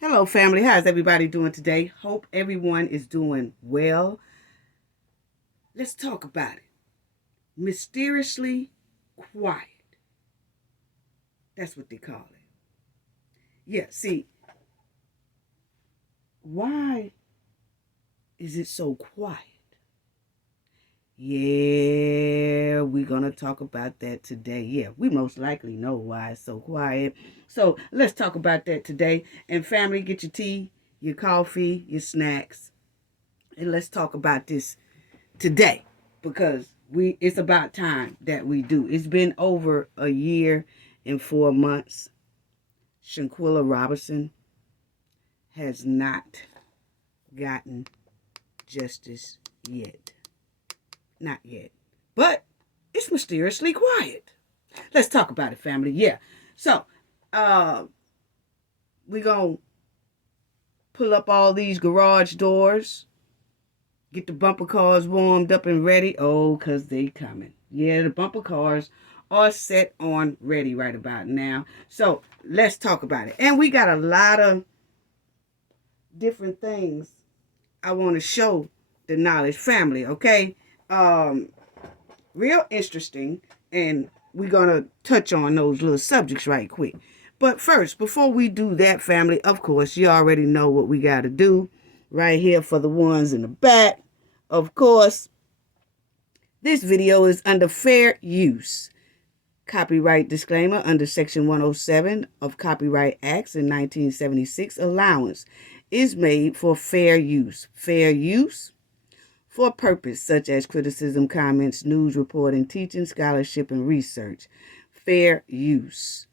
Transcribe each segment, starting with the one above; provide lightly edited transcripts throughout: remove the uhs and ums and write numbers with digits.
Hello, family. How's everybody doing today? Hope everyone is doing well. Let's talk about it. Mysteriously quiet. That's what they call it. Yeah, see, why is it so quiet? Yeah, we're going to talk about that today. Yeah, we most likely know why it's so quiet. So let's talk about that today. And family, get your tea, your coffee, your snacks, and let's talk about this today because it's about time that we do. It's been over a year and 4 months. Shanquella Robinson has not gotten justice yet. Not yet. But it's mysteriously quiet. Let's talk about it, family. Yeah. So, uh, we're going to pull up all these garage doors, get the bumper cars warmed up and ready. Oh, because they coming. Yeah, the bumper cars are set on ready right about now. So let's talk about it. And we got a lot of different things I want to show the knowledge family, okay? Um, Real interesting. And we're going to touch on those little subjects right quick. But first, before we do that, family, of course, you already know what we got to do right here for the ones in the back. Of course, this video is under fair use. Copyright disclaimer under Section 107 of Copyright Acts in 1976. Allowance is made for fair use. Fair use for a purpose such as criticism, comments, news reporting, teaching, scholarship, and research. Fair use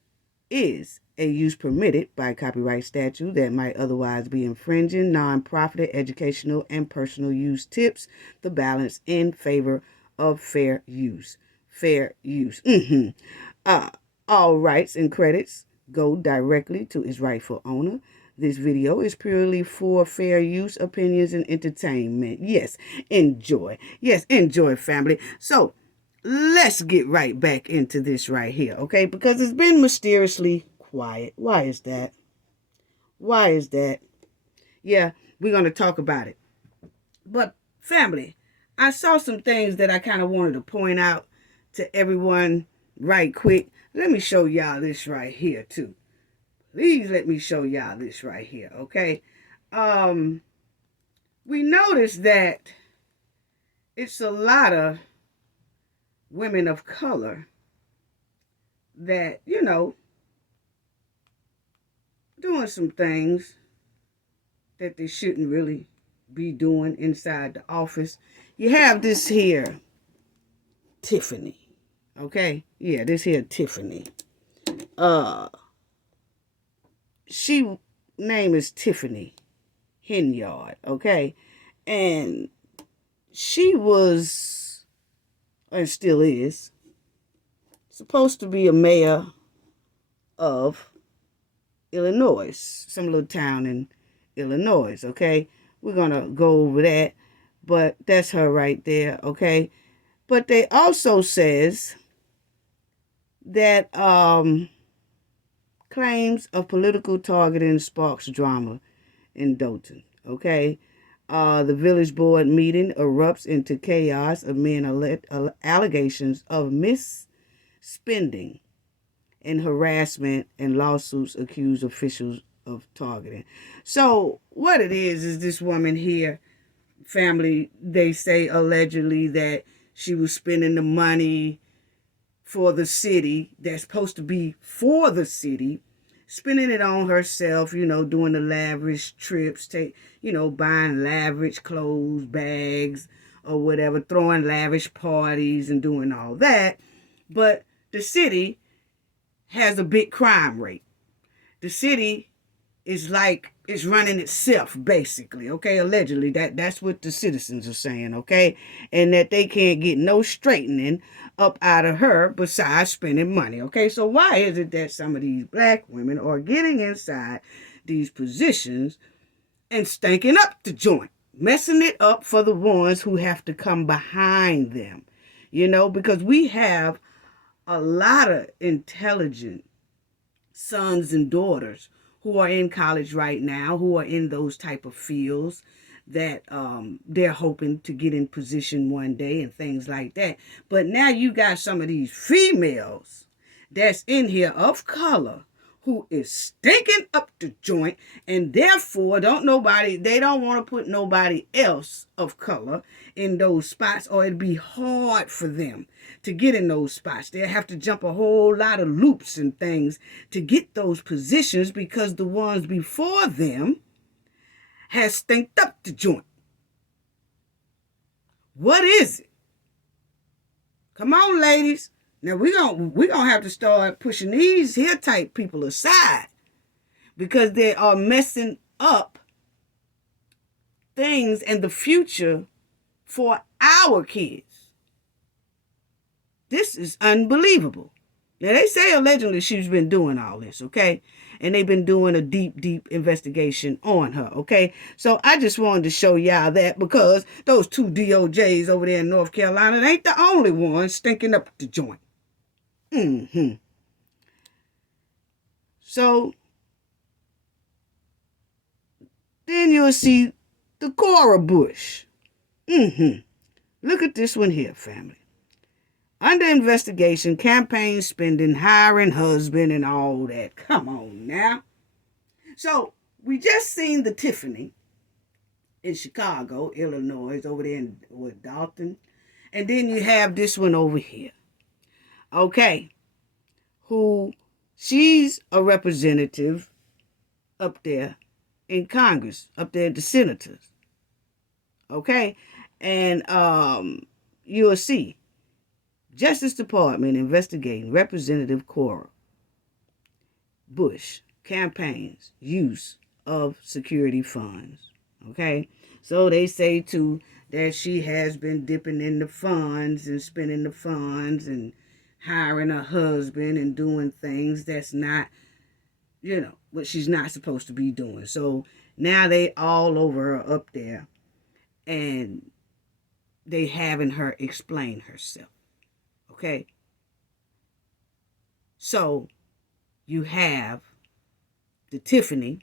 is a use permitted by copyright statute that might otherwise be infringing non-profit, educational, and personal use tips the balance in favor of fair use. Fair use. All rights and credits go directly to its rightful owner. This video is purely for fair use, opinions, and entertainment. Yes, enjoy. Yes, enjoy, family. So, let's get right back into this right here, okay? Because it's been mysteriously quiet. Why is that? Why is that? Yeah, we're going to talk about it. But, family, I saw some things that I kind of wanted to point out to everyone right quick. Let me show y'all this right here, too. Please let me show y'all this right here, okay? We noticed that it's a lot of women of color that, doing some things that they shouldn't really be doing inside the office. You have this here, Tiffany. Okay? Yeah, this here Tiffany. She name is Tiffany Henyard, okay? And she was, and still is, supposed to be a mayor of Illinois, some little town in Illinois, okay? We're going to go over that, but that's her right there, okay? But they also says that claims of political targeting sparks drama in Dothan, okay? The village board meeting erupts into chaos amid allegations of misspending and harassment and lawsuits accuse officials of targeting. So what it is this woman here, family, they say allegedly that she was spending the money for the city that's supposed to be for the city, spending it on herself, doing the lavish trips, buying lavish clothes, bags, or whatever, throwing lavish parties and doing all that. But the city has a big crime rate. The city is like it's running itself, basically, okay? Allegedly, that's what the citizens are saying, okay? And that they can't get no straightening up out of her besides spending money, okay? So why is it that some of these black women are getting inside these positions and stinking up the joint, messing it up for the ones who have to come behind them, because we have a lot of intelligent sons and daughters who are in college right now, who are in those type of fields that they're hoping to get in position one day and things like that. But now you got some of these females that's in here of color who is stinking up the joint, and therefore they don't want to put nobody else of color in those spots, or it'd be hard for them to get in those spots. They'll have to jump a whole lot of loops and things to get those positions because the ones before them has stinked up the joint. What is it? Come on, ladies. Now we gonna have to start pushing these here type people aside because they are messing up things and the future for our kids. This is unbelievable. Now they say allegedly she's been doing all this, okay? And they've been doing a deep investigation on her, okay? So I just wanted to show y'all that because those two DOJs over there in North Carolina ain't the only ones stinking up the joint. So then you'll see the Cora Bush. Look at this one here, family. Under investigation, campaign spending, hiring husband, and all that. Come on now. So we just seen the Tiffany in Chicago, Illinois, over there in Dalton. And then you have this one over here. Okay. Who, she's a representative up there in Congress, up there at the senators. Okay. And you'll see. Justice Department investigating Representative Cora Bush campaign's use of security funds. Okay, so they say too that she has been dipping in the funds and spending the funds and hiring a husband and doing things that's not, what she's not supposed to be doing. So now they all over her up there and they having her explain herself. Okay, so you have the Tiffany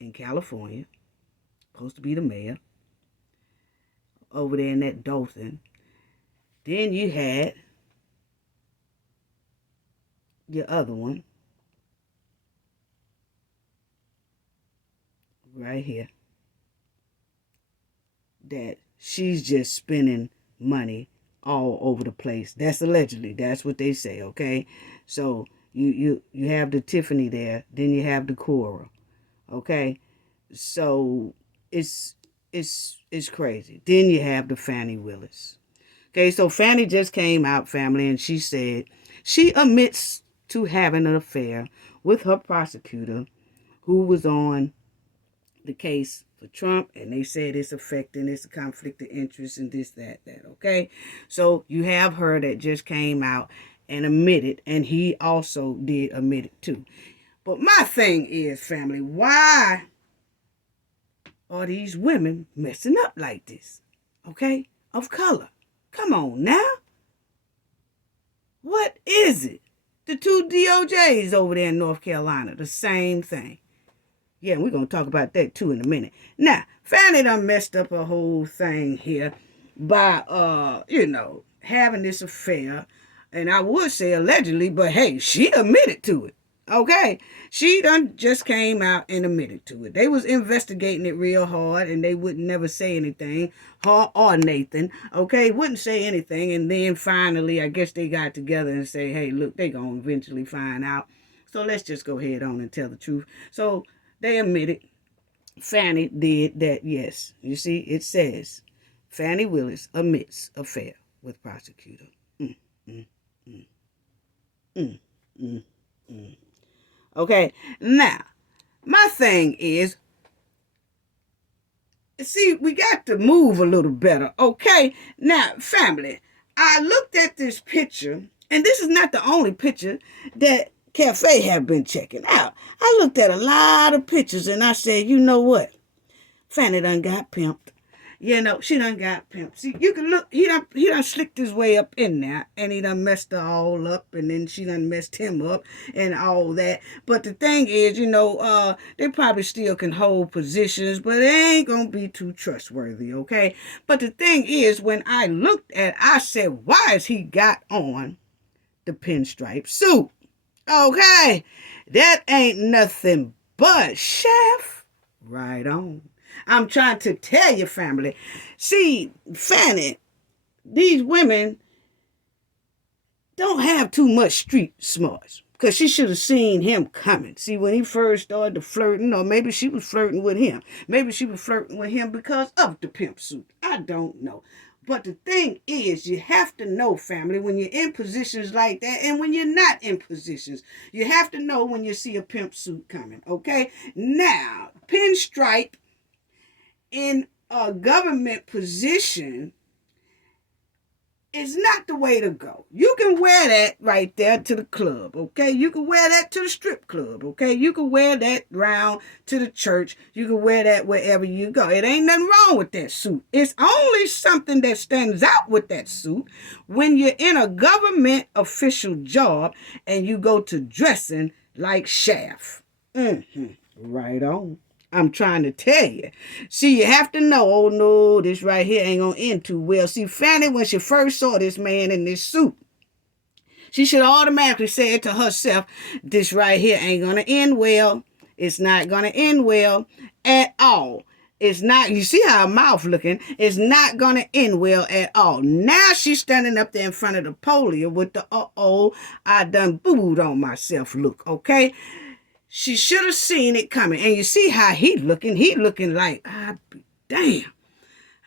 in California, supposed to be the mayor, over there in that Dothan. Then you had your other one, right here, that she's just spending money all over the place. That's allegedly. That's what they say, okay? So you have the Tiffany there, then you have the Cora, okay? So it's crazy. Then you have the Fannie Willis. Okay, so Fannie just came out, family, and she said she admits to having an affair with her prosecutor who was on the case for Trump, and they said it's affecting, it's a conflict of interest and this, that, okay? So you have her that just came out and admitted, and he also did admit it too. But my thing is, family, why are these women messing up like this, okay, of color? Come on now. What is it? The two DOJs over there in North Carolina, the same thing. Yeah, we're going to talk about that too in a minute. Now, Fannie done messed up a whole thing here by, having this affair. And I would say allegedly, but hey, she admitted to it. Okay? She done just came out and admitted to it. They was investigating it real hard and they would never say anything. Her or Nathan, okay, wouldn't say anything. And then finally, I guess they got together and say, hey, look, they going to eventually find out. So let's just go ahead on and tell the truth. So they admitted Fannie did that, yes. You see, it says Fannie Willis admits affair with prosecutor. Okay, now, my thing is, see, we got to move a little better, okay? Now, family, I looked at this picture, and this is not the only picture that Cafe have been checking out. I looked at a lot of pictures and I said, you know what? Fannie done got pimped. She done got pimp. See, you can look, he done slicked his way up in there, and he done messed her all up, and then she done messed him up, and all that. But the thing is, they probably still can hold positions, but they ain't gonna be too trustworthy, okay? But the thing is, when I looked at, I said, why has he got on the pinstripe suit? Okay, that ain't nothing but chef. Right on. I'm trying to tell you, family. See, Fanny, these women don't have too much street smarts. Because she should have seen him coming. See, when he first started to flirting, or maybe she was flirting with him. Maybe she was flirting with him because of the pimp suit. I don't know. But the thing is, you have to know, family, when you're in positions like that and when you're not in positions. You have to know when you see a pimp suit coming, okay? Now, pinstripe in a government position is not the way to go. You can wear that right there to the club, okay? You can wear that to the strip club, okay? You can wear that round to the church. You can wear that wherever you go. It ain't nothing wrong with that suit. It's only something that stands out with that suit when you're in a government official job and you go to dressing like Shaft. Right on. I'm trying to tell you. See, you have to know, oh no, this right here ain't gonna end too well. See, Fanny, when she first saw this man in this suit, she should automatically say to herself, this right here ain't gonna end well. It's not gonna end well at all. It's not, you see how her mouth looking, it's not gonna end well at all. Now she's standing up there in front of the podium with the I done booed on myself look, okay? She should have seen it coming. And you see how he looking. He looking like, I'd be damn.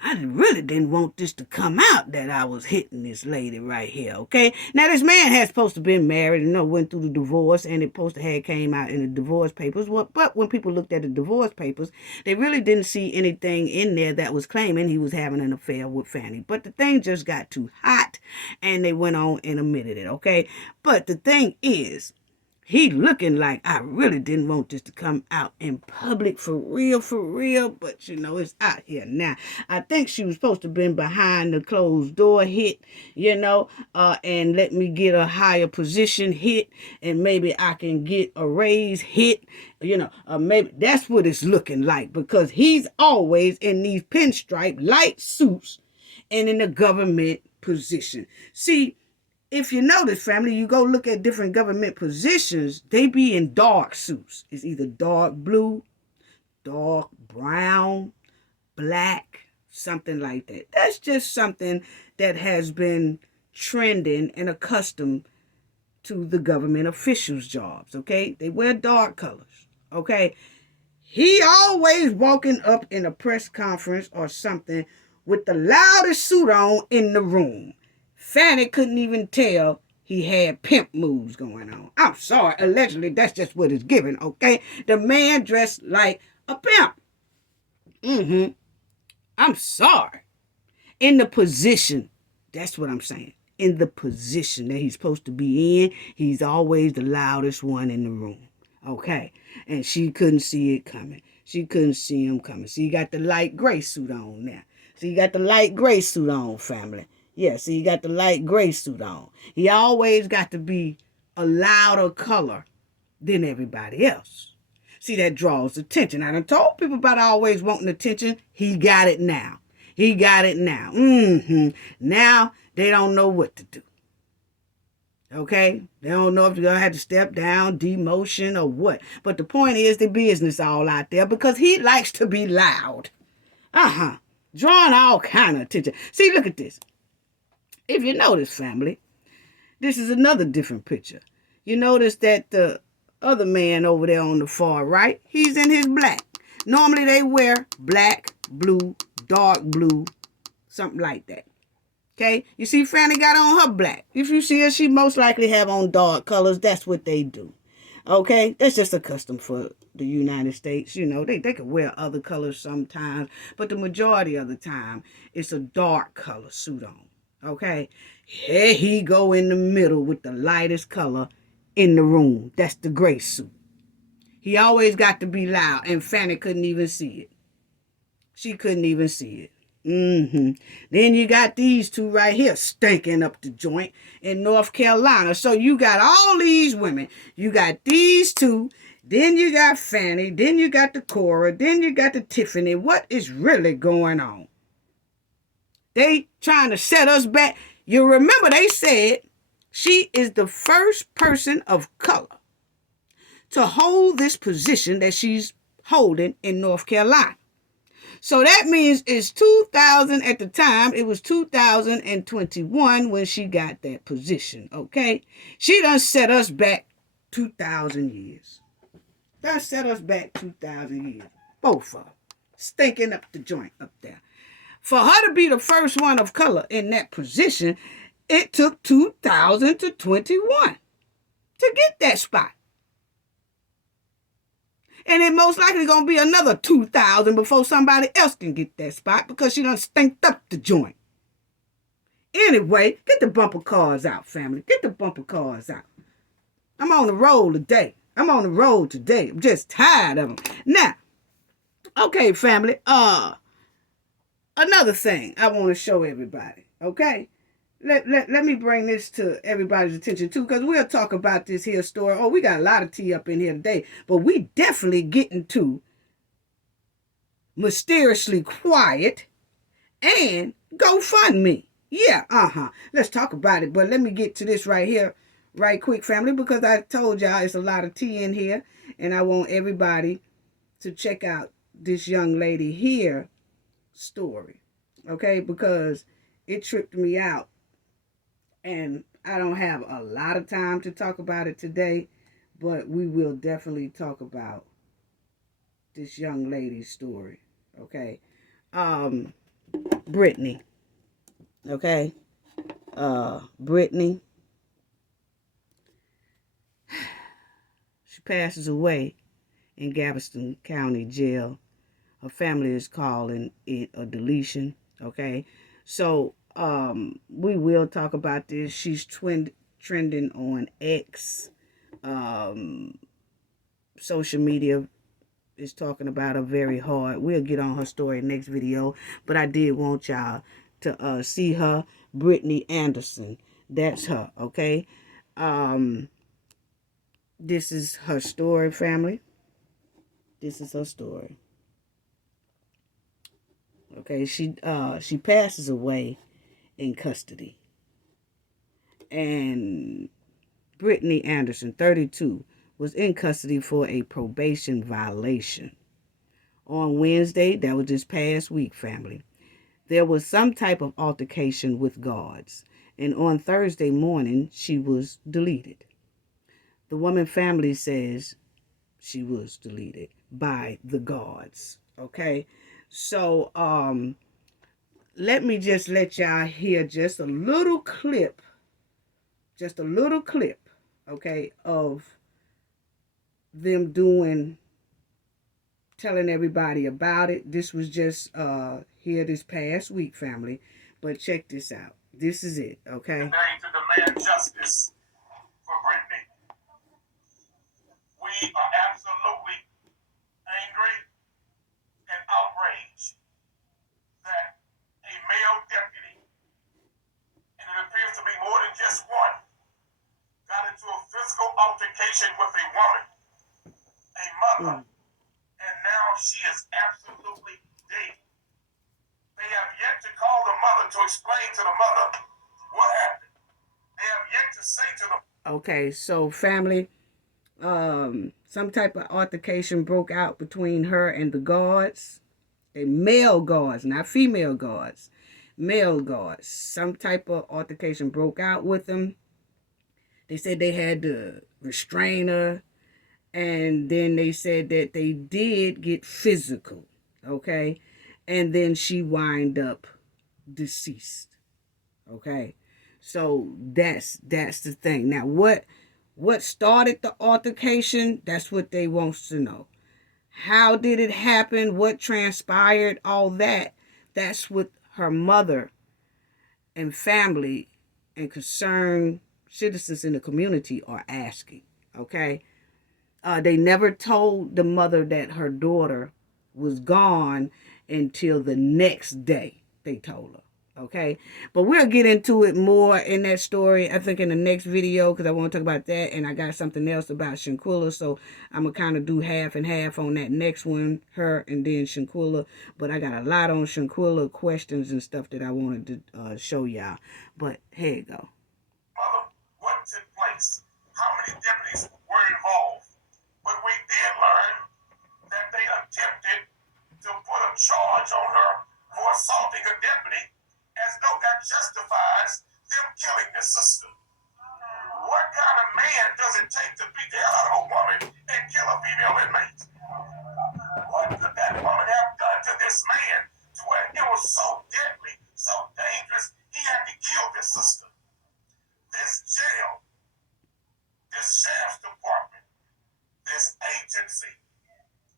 I really didn't want this to come out that I was hitting this lady right here, okay? Now, this man had supposed to been married and went through the divorce, and it supposed to have came out in the divorce papers. But when people looked at the divorce papers, they really didn't see anything in there that was claiming he was having an affair with Fanny. But the thing just got too hot, and they went on and admitted it, okay? But the thing is, he looking like I really didn't want this to come out in public for real, but it's out here now. I think she was supposed to have been behind the closed door hit, and let me get a higher position hit, and maybe I can get a raise hit, maybe that's what it's looking like, because he's always in these pinstripe light suits and in a government position. See, if you notice, family, you go look at different government positions, they be in dark suits. It's either dark blue, dark brown, black, something like that. That's just something that has been trending and accustomed to the government officials' jobs, okay? They wear dark colors, okay? He always walking up in a press conference or something with the loudest suit on in the room. Fanny couldn't even tell he had pimp moves going on. I'm sorry, allegedly, that's just what it's given, okay? The man dressed like a pimp. I'm sorry. In the position, that's what I'm saying. In the position that he's supposed to be in, he's always the loudest one in the room, okay? And she couldn't see it coming. She couldn't see him coming. So you got the light gray suit on now. So you got the light gray suit on, family. Yeah, so you got the light gray suit on. He always got to be a louder color than everybody else. See, that draws attention. I done told people about always wanting attention. He got it now. He got it now. Now they don't know what to do. Okay? They don't know if they're going to have to step down, demotion, or what. But the point is the business all out there because he likes to be loud. Drawing all kind of attention. See, look at this. If you notice, family, this is another different picture. You notice that the other man over there on the far right, he's in his black. Normally they wear black, blue, dark blue, something like that. Okay? You see Fanny got on her black. If you see her, she most likely have on dark colors. That's what they do. Okay? That's just a custom for the United States. They could wear other colors sometimes, but the majority of the time, it's a dark color suit on. Okay, here he go in the middle with the lightest color in the room. That's the gray suit. He always got to be loud, and Fanny couldn't even see it. She couldn't even see it. Then you got these two right here stinking up the joint in North Carolina. So you got all these women. You got these two. Then you got Fanny. Then you got the Cora. Then you got the Tiffany. What is really going on? They trying to set us back. You remember they said she is the first person of color to hold this position that she's holding in North Carolina. So that means it's 2000 at the time. It was 2021 when she got that position, okay? She done set us back 2,000 years. Done set us back 2,000 years. Both of them. Stinking up the joint up there. For her to be the first one of color in that position, it took 2000 to 21 to get that spot. And it most likely going to be another 2,000 before somebody else can get that spot because she done stinked up the joint. Anyway, get the bumper cars out, family. Get the bumper cars out. I'm on the road today. I'm just tired of them. Now, okay, family. Another thing I want to show everybody, okay? Let me bring this to everybody's attention too, because we'll talk about this here story. Oh, we got a lot of tea up in here today, but we definitely getting to Mysteriously Quiet and GoFundMe. Yeah, let's talk about it. But let me get to this right here, right quick, family, because I told y'all it's a lot of tea in here, and I want everybody to check out this young lady here story, okay? Because it tripped me out. And I don't have a lot of time to talk about it today, but we will definitely talk about this young lady's story, okay? Brittany, okay? Brittany, she passes away in Galveston County Jail. Her family is calling it a deletion, okay? So, we will talk about this. She's trending on X. Social media is talking about her very hard. We'll get on her story next video, but I did want y'all to see her. Brittany Anderson. That's her, okay? This is her story, family. This is her story. Okay, she passes away in custody. And Brittany Anderson, 32, was in custody for a probation violation. On Wednesday, that was this past week, family, there was some type of altercation with guards. And on Thursday morning, she was deleted. The woman family says she was deleted by the guards. Okay? So, let me just let y'all hear just a little clip, okay, of them telling everybody about it. This was just here this past week, family. But check this out. This is it, okay? To demand justice for Brittany. We are absolutely angry and outraged that a male deputy, and it appears to be more than just one, got into a physical altercation with a woman, a mother, and now she is absolutely dead. They have yet to call the mother to explain to the mother what happened. They have yet to say to the... Okay, so family, some type of altercation broke out between her and the guards. They male guards, not female guards. Male guards. Some type of altercation broke out with them. They said they had to restrain her. And then they said that they did get physical. Okay? And then she wind up deceased. Okay? So that's the thing. Now, what started the altercation? That's what they want to know. How did it happen? What transpired? All that. That's what her mother and family and concerned citizens in the community are asking. Okay? They never told the mother that her daughter was gone until the next day. they told her. Okay, but we'll get into it more in that story, I think, in the next video, because I want to talk about that, and I got something else about Shanquella, so I'm gonna kind of do half and half on that next one, her and then Shanquella. But I got a lot on Shanquella questions and stuff that I wanted to show y'all. But here you go. What took place? How many deputies were involved? But we did learn that they attempted to put a charge on her for assaulting a deputy, as though that justifies them killing their sister. What kind of man does it take to beat the hell out of a woman and kill a female inmate? What could that woman have done to this man to where it was so deadly, so dangerous, he had to kill this sister? This jail, this sheriff's department, this agency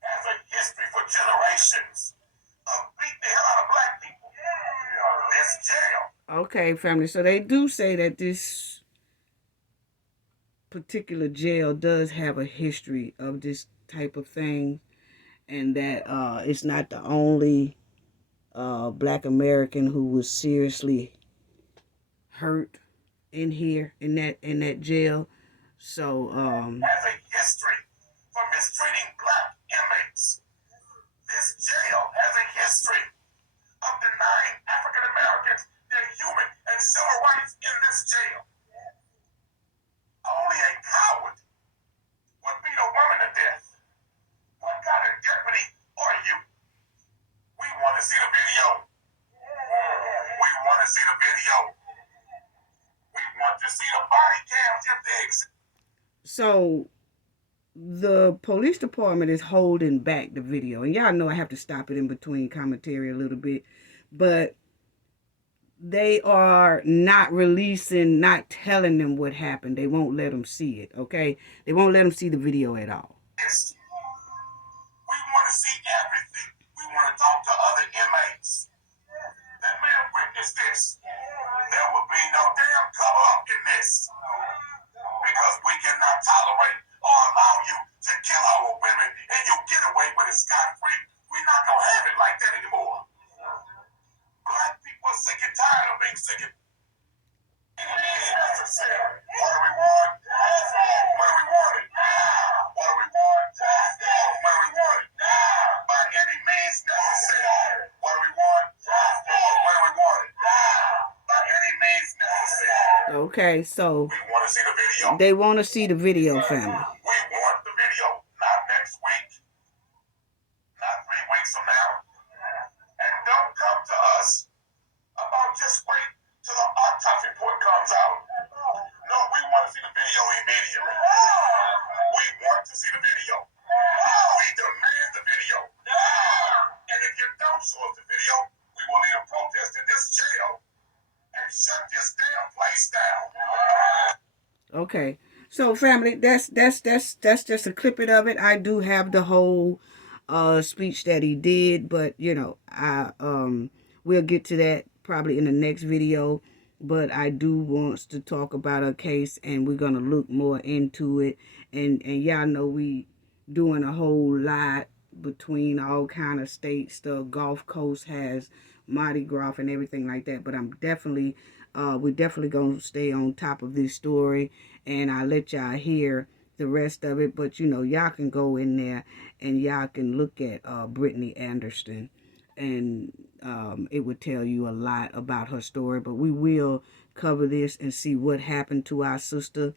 has a history for generations of beating the hell out of black people. This jail. Okay, family. So they do say that this particular jail does have a history of this type of thing, and that it's not the only black American who was seriously hurt in here in that jail. So has a history for mistreating black inmates. This jail has a history of denying African Americans their human and civil rights in this jail. Only a coward would beat a woman to death. What kind of deputy are you? We want to see the video. We want to see the video. We want to see the body cams if they exist. So the police department is holding back the video, and y'all know I have to stop it in between commentary a little bit, but they are not releasing, not telling them what happened. They won't let them see it. Okay, they won't let them see the video at all. We want to see everything. We want to talk to other inmates. That man witnessed this. There will be no damn cover up in this. Because we cannot tolerate or allow you to kill our women and you get away with it scot-free. We're not going to have it like that anymore. Black people are sick and tired of being sick and necessary. What do we want? What do we want? What do we want? What do we want? By any means necessary. What do we want? What do we want? By any means necessary. Okay, so we want to see the video. They want to see the video, family. We want the video, not next week, not 3 weeks from now. And don't come to us about just wait till the autopsy report comes out. No, we want to see the video immediately. We want to see the video. We demand the video. And if you don't show us the video, we will lead a protest in this jail and shut this damn place down. Okay, so family, that's just a clipping of it. I do have the whole speech that he did, but I we'll get to that probably in the next video. But I do want to talk about a case, and we're gonna look more into it. And y'all know we doing a whole lot between all kind of states. The Gulf Coast has Mardi Gras and everything like that. But we're definitely gonna stay on top of this story, and I'll let y'all hear the rest of it. But y'all can go in there and y'all can look at Brittany Anderson, and it would tell you a lot about her story. But we will cover this and see what happened to our sister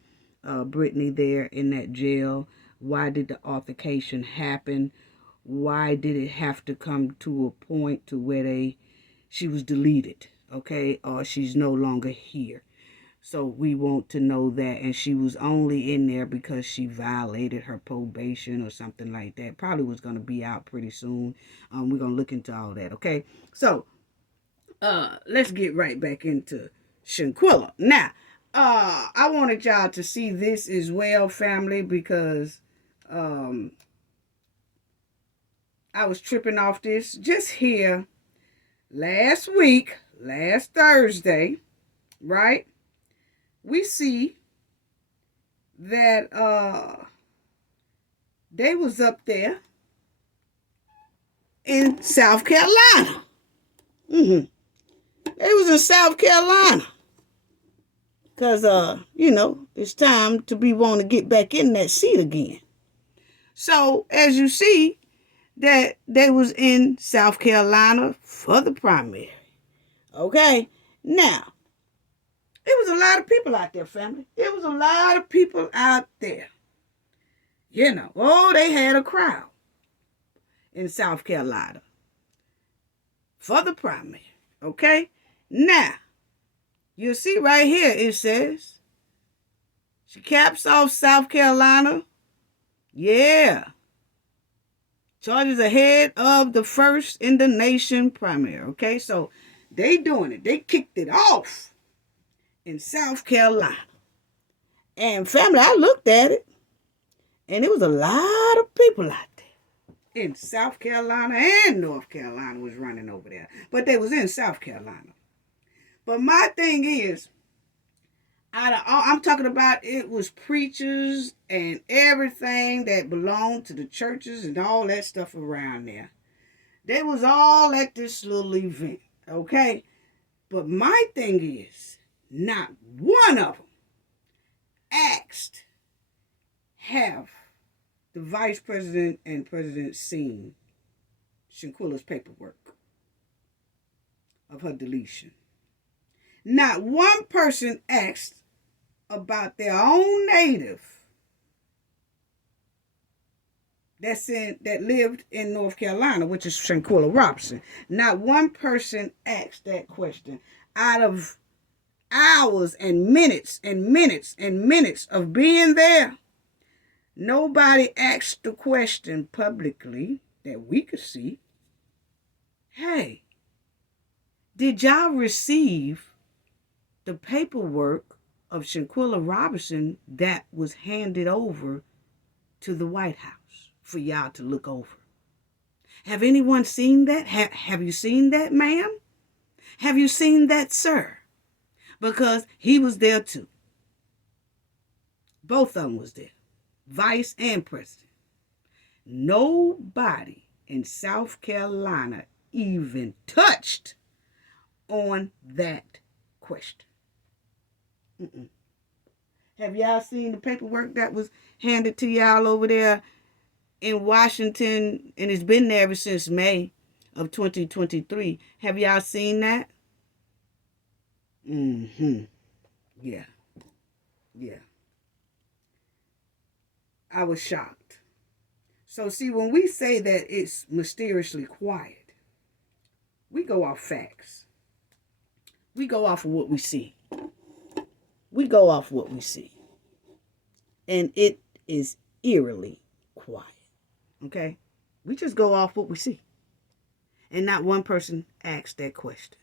Brittany there in that jail. Why did the altercation happen? Why did it have to come to a point to where she was deleted, okay, or she's no longer here? So we want to know that, and she was only in there because she violated her probation or something like that. Probably was going to be out pretty soon. We're going to look into all that, okay? So let's get right back into Shanquella. Now, I wanted y'all to see this as well, family, because I was tripping off this just here last Thursday, right? We see that they was up there in South Carolina. They was in South Carolina. Because, it's time to be wanting to get back in that seat again. So, as you see, that they was in South Carolina for the primary. Okay? Now, it was a lot of people out there, family. It was a lot of people out there. They had a crowd in South Carolina for the primary. Okay? Now, you see right here, it says, she caps off South Carolina. Yeah. Charges ahead of the first in the nation primary. Okay, so they doing it. They kicked it off in South Carolina. And family, I looked at it, and it was a lot of people out there in South Carolina, and North Carolina was running over there. But they was in South Carolina. But my thing is, I'm talking about, it was preachers and everything that belonged to the churches and all that stuff around there. They was all at this little event, okay? But my thing is, not one of them asked, have the vice president and president seen Shanquella's paperwork of her deletion. Not one person asked about their own native that lived in North Carolina, which is Shanquella Robinson. Not one person asked that question. Out of hours and minutes and minutes and minutes of being there, nobody asked the question publicly that we could see. Hey, did y'all receive the paperwork of Shanquella Robinson that was handed over to the White House for y'all to look over? Have anyone seen that? Have you seen that, ma'am? Have you seen that, sir? Because he was there too. Both of them was there, vice and president. Nobody in South Carolina even touched on that question. Have y'all seen the paperwork that was handed to y'all over there in Washington, and it's been there ever since May of 2023? Have y'all seen that? Yeah. I was shocked. So see, when we say that it's mysteriously quiet, we go off facts. We go off of what we see. And it is eerily quiet. Okay? We just go off what we see. And not one person asked that question.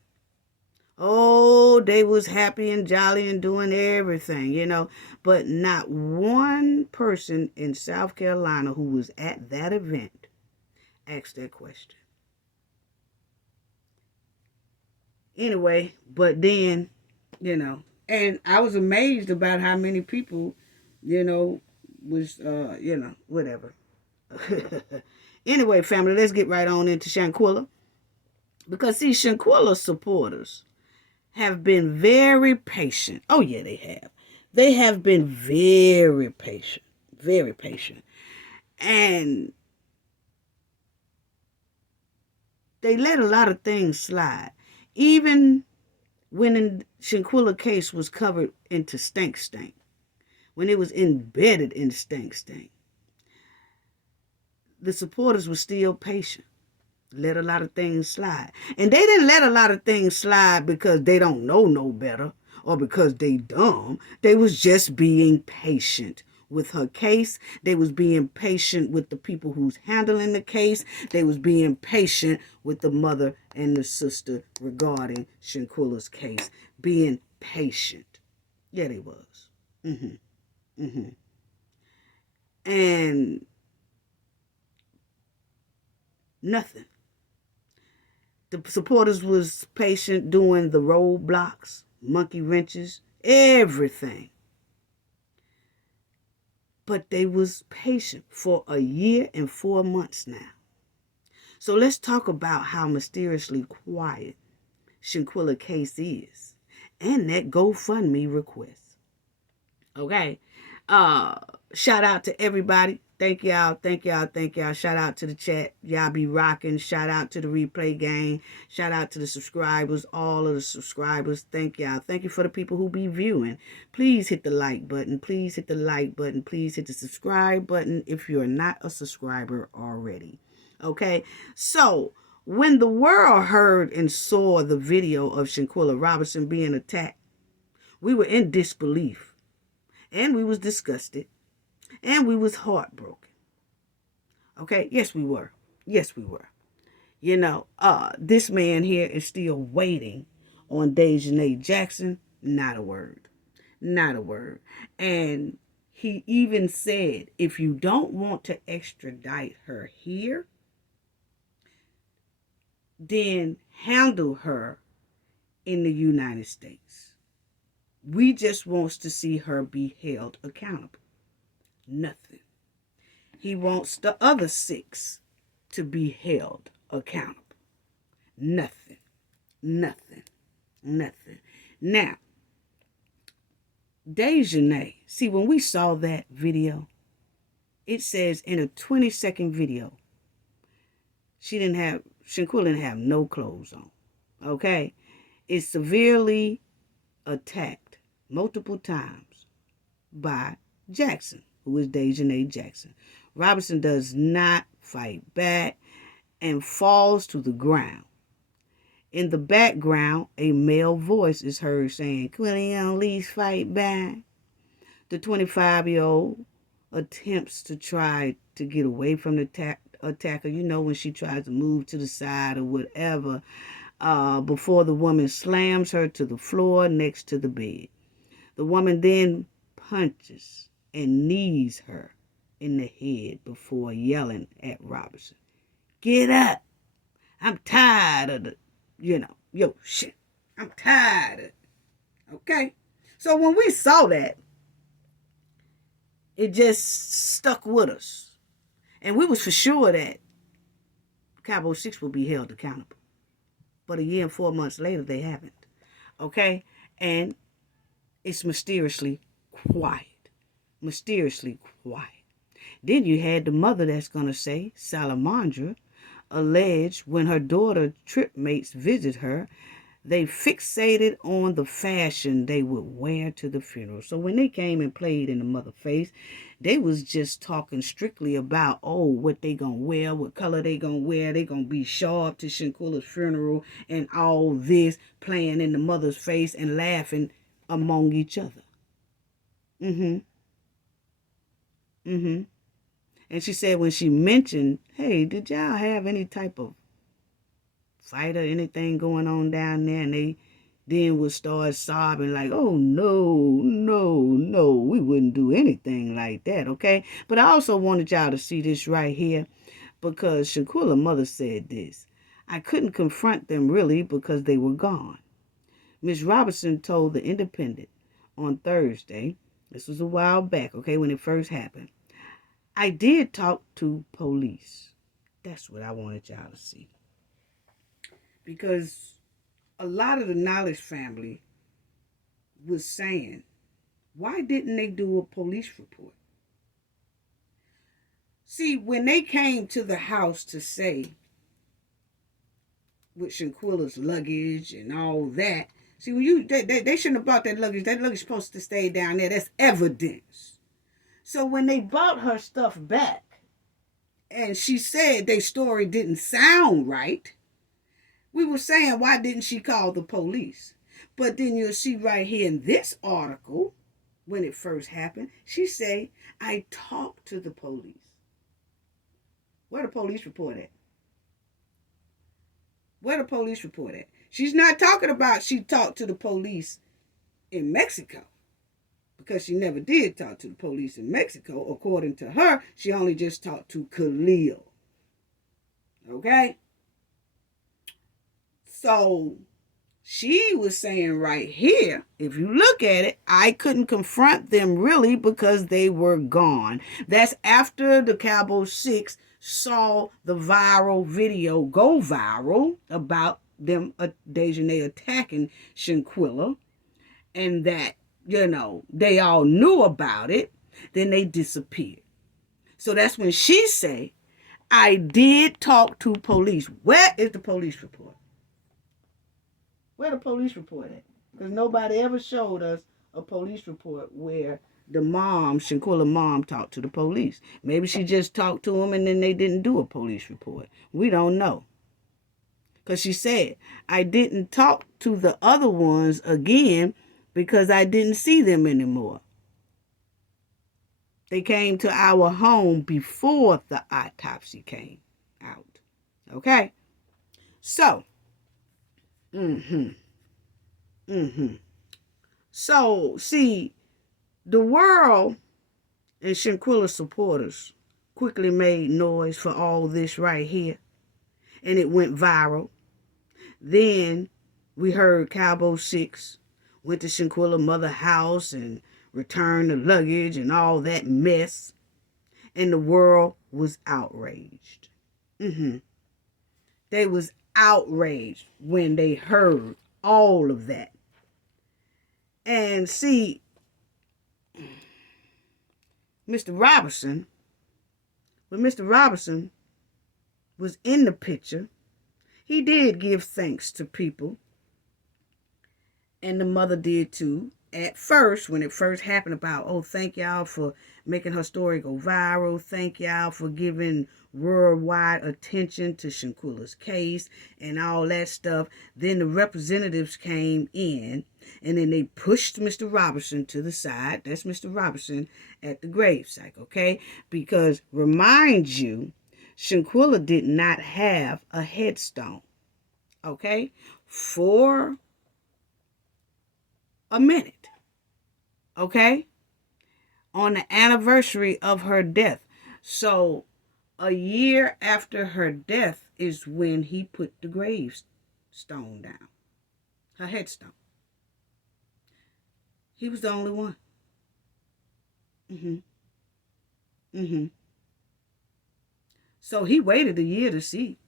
Oh, they was happy and jolly and doing everything, But not one person in South Carolina who was at that event asked that question. Anyway, but then, and I was amazed about how many people, was, whatever. Anyway, family, let's get right on into Shanquella. Because, see, Shanquella supporters have been very patient. Oh, yeah, they have. They have been very patient. Very patient. And they let a lot of things slide. Even when the Shanquella case was covered into Stank, when it was embedded in Stank, the supporters were still patient. Let a lot of things slide. And they didn't let a lot of things slide because they don't know no better or because they dumb. They was just being patient with her case. They was being patient with the people who's handling the case. They was being patient with the mother and the sister regarding Shanquella's case. Being patient. Yeah, they was. And nothing. The supporters was patient doing the roadblocks, monkey wrenches, everything. But they was patient for a year and 4 months now. So let's talk about how mysteriously quiet Shanquella case is and that GoFundMe request. Okay. Uh Shout out to everybody. Thank y'all. Thank y'all. Thank y'all. Shout out to the chat. Y'all be rocking. Shout out to the replay gang. Shout out to the subscribers, all of the subscribers. Thank y'all. Thank you for the people who be viewing. Please hit the like button. Please hit the like button. Please hit the subscribe button if you're not a subscriber already. Okay. So when the world heard and saw the video of Shanquella Robinson being attacked, we were in disbelief. And we was disgusted. And we was heartbroken. Okay? Yes, we were. Yes, we were. This man here is still waiting on Dejanay Jackson. Not a word. Not a word. And he even said, if you don't want to extradite her here, then handle her in the United States. We just wants to see her be held accountable. Nothing. He wants the other 6 to be held accountable. Nothing. Nothing. Nothing. Now, Dejanay, see, when we saw that video, it says in a 20-second video, Shanquella didn't have no clothes on. Okay? It's severely attacked multiple times by Jackson, who is Dejanay Jackson. Robinson does not fight back and falls to the ground. In the background, a male voice is heard saying, "Quilly, at least fight back." The 25-year-old attempts to try to get away from the attacker. You know, when she tries to move to the side or whatever, before the woman slams her to the floor next to the bed. The woman then punches and knees her in the head before yelling at Robinson, "Get up! I'm tired of shit. I'm tired of it." Okay? So when we saw that, it just stuck with us. And we was for sure that Cabo 6 will be held accountable. But a year and 4 months later, they haven't. Okay? And it's mysteriously quiet. Mysteriously quiet. Then you had the mother that's going to say, Salamandra, alleged when her daughter trip mates visit her, they fixated on the fashion they would wear to the funeral. So when they came and played in the mother face, they was just talking strictly about, what they gonna wear, what color they gonna wear. They gonna be sharp to Shanquella's funeral and all this, playing in the mother's face and laughing among each other. Mm-hmm. Mm-hmm. And she said when she mentioned, "Hey, did y'all have any type of fight or anything going on down there?" And they then would start sobbing like, "Oh, no, no, no, we wouldn't do anything like that," okay? But I also wanted y'all to see this right here because Shanquella's mother said this. "I couldn't confront them really because they were gone." Miss Robinson told the Independent on Thursday, this was a while back, okay, when it first happened, "I did talk to police." That's what I wanted y'all to see. Because a lot of the Knowledge family was saying, why didn't they do a police report? See, when they came to the house to say, with Shanquella's luggage and all that, see, when they shouldn't have bought that luggage. That luggage is supposed to stay down there. That's evidence. So when they bought her stuff back, and she said their story didn't sound right, we were saying, why didn't she call the police? But then you'll see right here in this article, when it first happened, she say, "I talked to the police." Where the police report at? Where the police report at? She's not talking about she talked to the police in Mexico, because she never did talk to the police in Mexico. According to her, she only just talked to Khalil. Okay? So she was saying right here, if you look at it, "I couldn't confront them really because they were gone." That's after the Cabo 6 saw the viral video go viral about them Dejanay attacking Shanquella, and that, they all knew about it, then they disappeared. So that's when she say, I did talk to police. Where is the police report? Where the police report at? Because nobody ever showed us a police report where the mom, Shanquella mom, talked to the police. Maybe she just talked to them and then they didn't do a police report. We don't know. Because she said, I didn't talk to the other ones again because I didn't see them anymore. They came to our home before the autopsy came out. Okay? So, So, see, the world and Shanquella supporters quickly made noise for all this right here, and it went viral. Then we heard Cowboy 6 went to Shanquella mother house and returned the luggage and all that mess, and the world was outraged. They was outraged when they heard all of that. And see, Mr. Robinson, when Mr. Robinson was in the picture, he did give thanks to people. And the mother did too. At first, when it first happened about, oh, thank y'all for making her story go viral. Thank y'all for giving worldwide attention to Shanquella's case and all that stuff. Then the representatives came in and then they pushed Mr. Robinson to the side. That's Mr. Robinson at the gravesite, okay? Because remind you, Shanquella did not have a headstone, okay? For a minute, okay? On the anniversary of her death. So a year after her death is when he put the gravestone down, her headstone. He was the only one. So he waited a year to see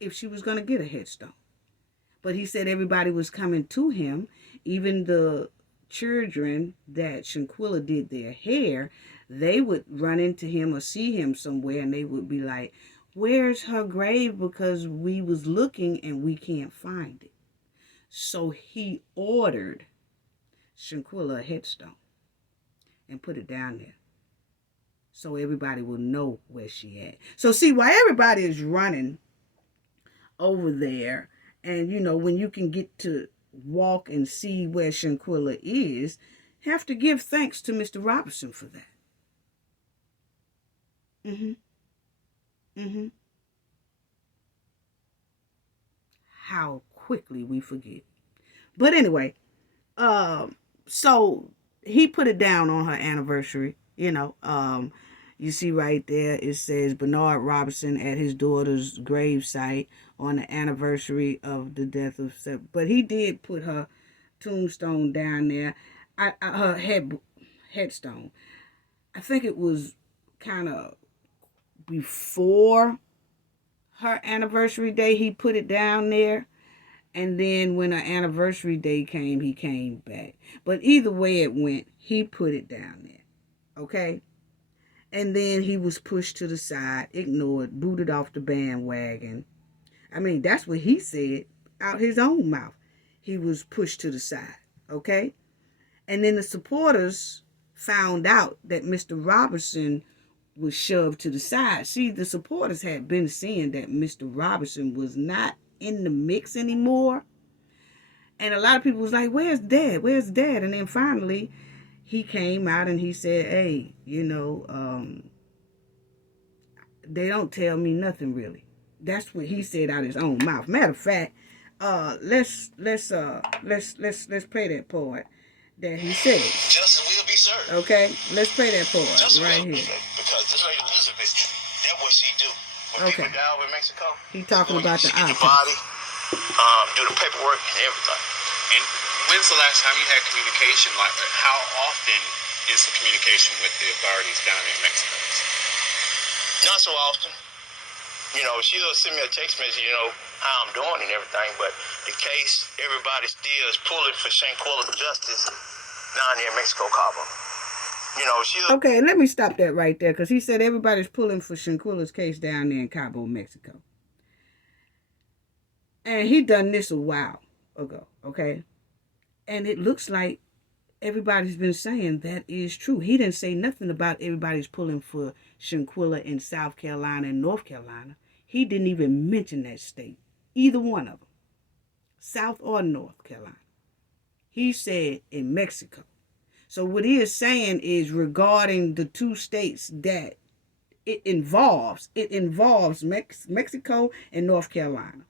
if she was going to get a headstone. But he said everybody was coming to him, even the children that Shanquella did their hair, they would run into him or see him somewhere and they would be like, where's her grave? Because we was looking and we can't find it. So he ordered Shanquella a headstone and put it down there so everybody will know where she at. So see, while everybody is running over there, and when you can get to walk and see where Shanquella is, have to give thanks to Mr. Robinson for that. How quickly we forget. But anyway, so he put it down on her anniversary. You see right there, it says Bernard Robinson at his daughter's gravesite on the anniversary of the death of Seth. But he did put her tombstone down there, her headstone. I think it was kind of before her anniversary day, he put it down there. And then when her anniversary day came, he came back. But either way it went, he put it down there. Okay? And then he was pushed to the side, ignored, booted off the bandwagon. I mean, that's what he said out his own mouth. He was pushed to the side. Okay? And then the supporters found out that Mr. Robinson was shoved to the side. See, the supporters had been seeing that Mr. Robinson was not in the mix anymore. And a lot of people was like, where's Dad? Where's Dad? And then finally, he came out and he said, hey, they don't tell me nothing really. That's what he said out his own mouth. Matter of fact, let's play that part that he said. Justice will be served. Okay, let's play that part right here. Because this lady Elizabeth, that's what she do. When people die over in Mexico, he talking about the autopsy. Body, do the paperwork and everything. And when's the last time you had communication like that? How often is the communication with the authorities down in Mexico? Not so often. she'll send me a text message, how I'm doing and everything. But the case, everybody still is pulling for Shanquella's justice down there in Mexico, Cabo. She'll... Okay, let me stop that right there, because he said everybody's pulling for Shanquella's case down there in Cabo, Mexico. And he done this a while ago, okay? And it looks like everybody's been saying that is true. He didn't say nothing about everybody's pulling for Shanquella in South Carolina and North Carolina. He didn't even mention that state, either one of them, South or North Carolina. He said in Mexico. So what he is saying is regarding the two states that it involves Mexico and North Carolina.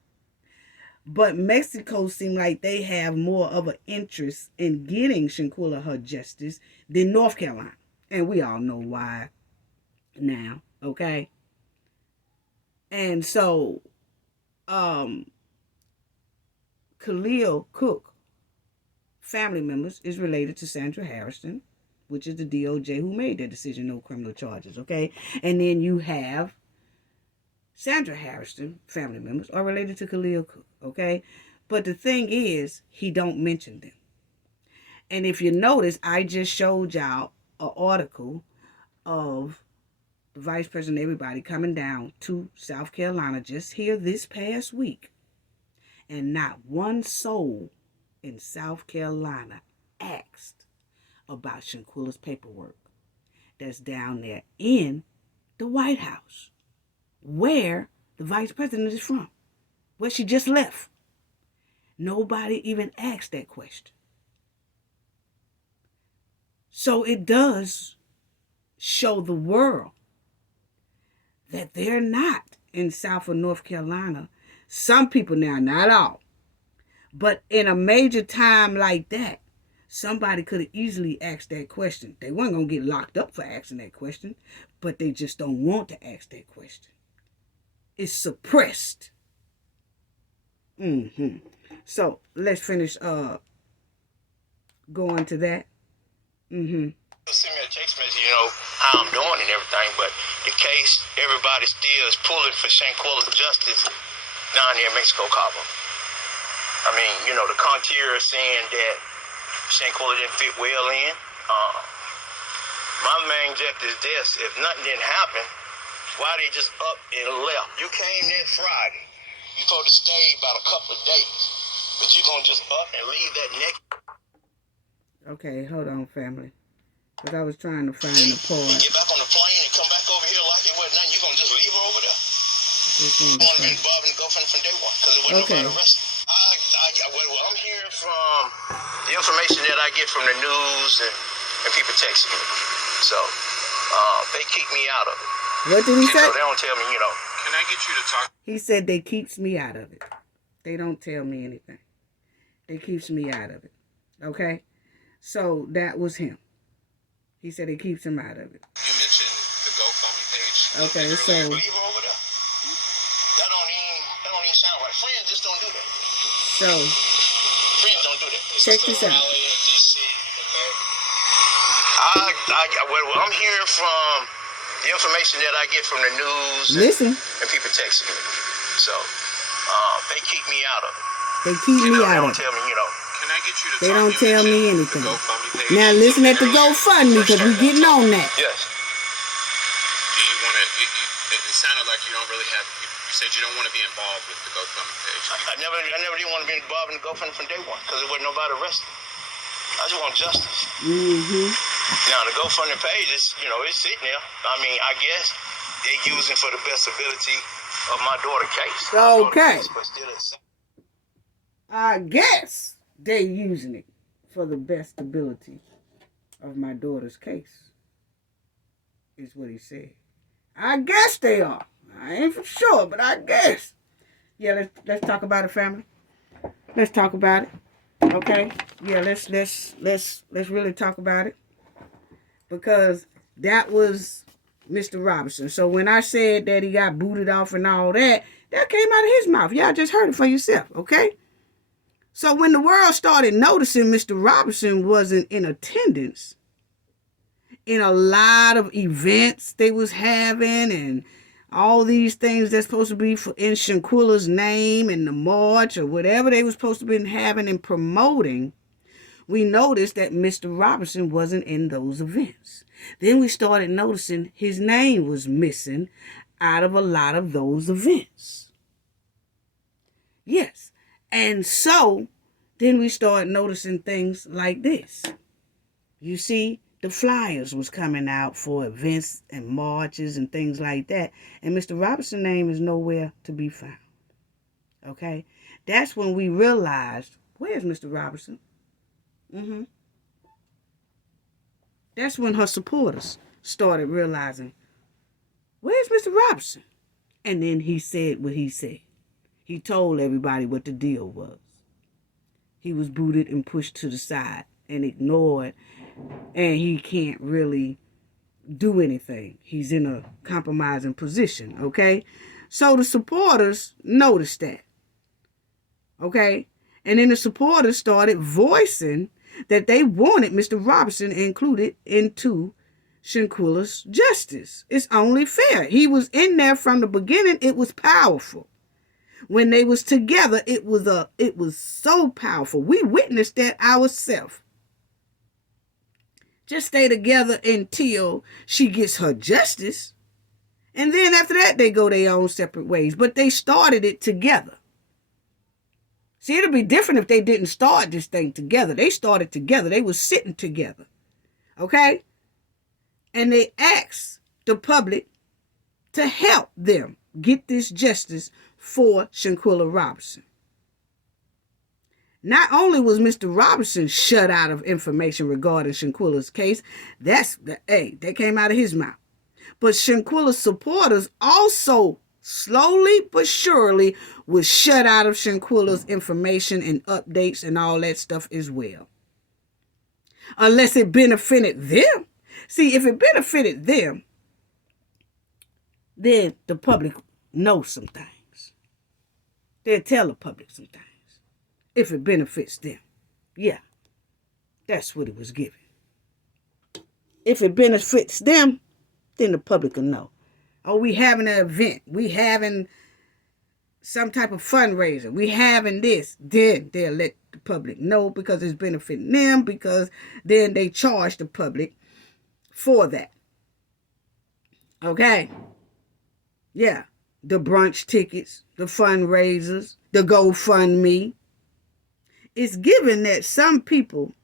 But Mexico seemed like they have more of an interest in getting Shanquella her justice than North Carolina. And we all know why now, okay? And so, Khalil Cook, family members, is related to Sandra Harrison, which is the DOJ who made that decision, no criminal charges, okay? And then you have Sandra Harrison, family members, are related to Khalil Cook, okay? But the thing is, he don't mention them. And if you notice, I just showed y'all an article of the vice president, everybody coming down to South Carolina just here this past week. And not one soul in South Carolina asked about Shanquella's paperwork that's down there in the White House, where the vice president is from, where she just left. Nobody even asked that question. So it does show the world that they're not in South or North Carolina. Some people now, not all, but in a major time like that, somebody could have easily asked that question. They weren't going to get locked up for asking that question, but they just don't want to ask that question. It's suppressed. So let's finish going to that. Send me a text message, how I'm doing and everything. But the case, everybody still is pulling for Shanquella's justice down there in Mexico, Cabo. I mean, the Contier is saying that Shanquella didn't fit well in. My main objective is this: if nothing didn't happen, why they just up and left? You came that Friday. You supposed to stay about a couple of days, but you gonna just up and leave that next. Okay, hold on, family, because I was trying to find the part. Get back on the plane and come back over here like it wasn't nothing. You gonna just leave her over there? You want to be involved in the GoFundMe from day one because it wasn't nobody arrested. Well, I'm hearing from the information that I get from the news and people texting me. So they keep me out of it. What did he say? So they don't tell me, Can I get you to talk? He said they keeps me out of it. They don't tell me anything. They keeps me out of it. Okay? So that was him. He said it keeps him out of it. You mentioned the GoFundMe page. Okay, so leave her over there. That don't even sound right. Friends just don't do that. So friends don't do that. Check this out. I'm hearing from the information that I get from the news and people texting me. So they keep me out of it. They keep me out of it. Tell me, can I get you to they don't tell me anything. Now listen at the GoFundMe because we're getting on that. Yes. Do you want to? It sounded like you don't really have. You said you don't want to be involved with the GoFundMe page. I never did want to be involved in the GoFundMe from day one because there wasn't nobody arrested. I just want justice. Now the GoFundMe page is, it's sitting there. I mean, I guess they're using for the best ability of my daughter's case. Okay. I guess they're using it for the best ability of my daughter's case, is what he said. I guess they are. I ain't for sure, but I guess. Yeah, let's talk about it, family. Let's talk about it. Okay? Yeah, let's really talk about it. Because that was Mr. Robinson. So when I said that he got booted off and all that, that came out of his mouth. Y'all just heard it for yourself, okay? So when the world started noticing Mr. Robinson wasn't in attendance in a lot of events they was having and all these things that's supposed to be in Shanquella's name and the march or whatever they were supposed to be having and promoting, we noticed that Mr. Robinson wasn't in those events. Then we started noticing his name was missing out of a lot of those events. Yes. And so then we started noticing things like this. You see, the flyers was coming out for events and marches and things like that. And Mr. Robinson's name is nowhere to be found. Okay? That's when we realized, where's Mr. Robinson? That's when her supporters started realizing, where's Mr. Robinson? And then he said what he said. He told everybody what the deal was. He was booted and pushed to the side and ignored, and he can't really do anything. He's in a compromising position, okay? So the supporters noticed that, okay? And then the supporters started voicing that they wanted Mr. Robinson included into Shanquella's justice. It's only fair. He was in there from the beginning. It was powerful. When they was together, it was so powerful. We witnessed that ourselves. Just stay together until she gets her justice. And then after that, they go their own separate ways. But they started it together. See, it'd be different if they didn't start this thing together. They started together. They were sitting together. Okay? And they asked the public to help them get this justice for Shanquella Robinson. Not only was Mr. Robinson shut out of information regarding Shanquella's case, that came out of his mouth. But Shanquella's supporters also slowly but surely was shut out of Shanquella's information and updates and all that stuff as well. Unless it benefited them. See, if it benefited them, then the public knows some things. They'll tell the public some things. If it benefits them. Yeah, that's what it was given. If it benefits them, then the public will know. Oh, we having an event. We having some type of fundraiser. We having this. Then they'll let the public know because it's benefiting them, because then they charge the public for that. Okay? Yeah. The brunch tickets, the fundraisers, the GoFundMe. It's given that some people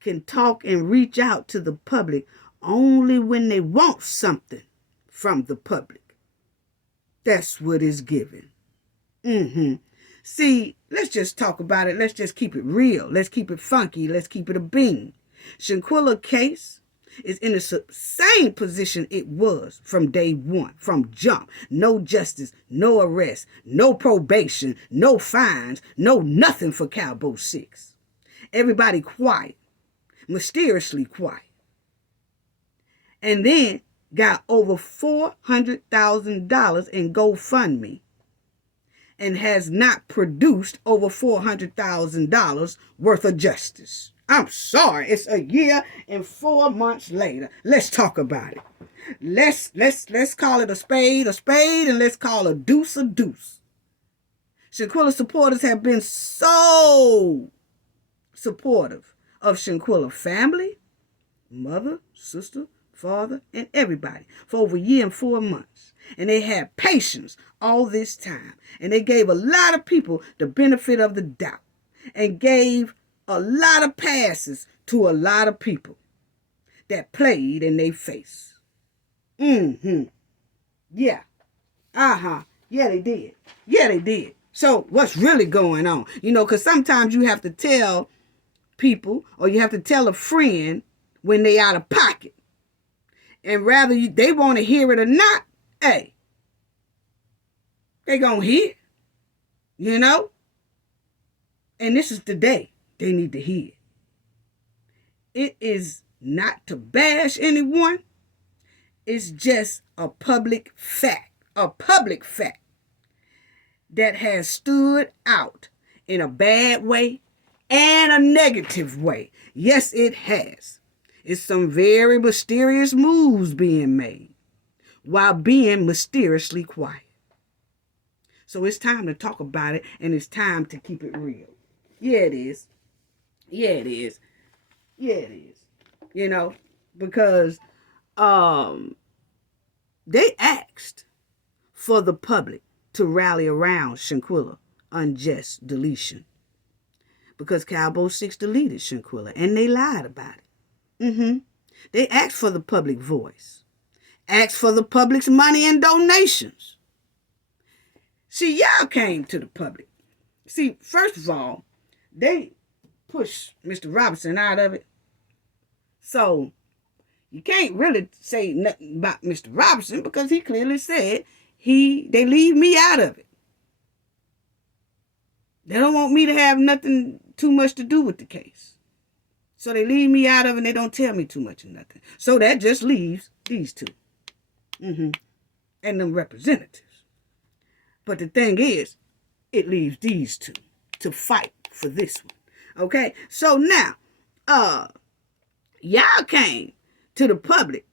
can talk and reach out to the public only when they want something from the public. That's what is given. See, let's just talk about it. Let's just keep it real. Let's keep it funky. Let's keep it a bean. Shanquella case is in the same position it was from day one, from jump. No justice, no arrest, no probation, no fines, no nothing for Cowboy 6. Everybody quiet, mysteriously quiet. And then got over $400,000 in GoFundMe and has not produced over $400,000 worth of justice. I'm sorry, it's a year and 4 months later. Let's talk about it. Let's call it a spade, and let's call a deuce a deuce. Shanquella supporters have been so supportive of Shanquella family, mother, sister, father, and everybody for over a year and 4 months. And they had patience all this time. And they gave a lot of people the benefit of the doubt and gave a lot of passes to a lot of people that played in their face. Yeah. Yeah, they did. Yeah, they did. So what's really going on? Because sometimes you have to tell people, or you have to tell a friend when they out of pocket. And rather they want to hear it or not, hey, they gonna hear, And this is the day they need to hear. It is not to bash anyone. It's just a public fact. A public fact that has stood out in a bad way and a negative way. Yes, it has. It's some very mysterious moves being made. while being mysteriously quiet. So it's time to talk about it, and it's time to keep it real. Yeah, it is. Yeah, it is. Yeah, it is. You know, because they asked for the public to rally around Shanquella unjust deletion. Because Cowboy 6 deleted Shanquella, and they lied about it. They asked for the public voice. Asked for the public's money and donations. See, y'all came to the public. See, first of all, they pushed Mr. Robinson out of it. So you can't really say nothing about Mr. Robinson because he clearly said they leave me out of it. They don't want me to have nothing too much to do with the case. So they leave me out of it and they don't tell me too much of nothing. So that just leaves these two. And them representatives. But the thing is, it leaves these two to fight for this one. Okay? So now, y'all came to the public.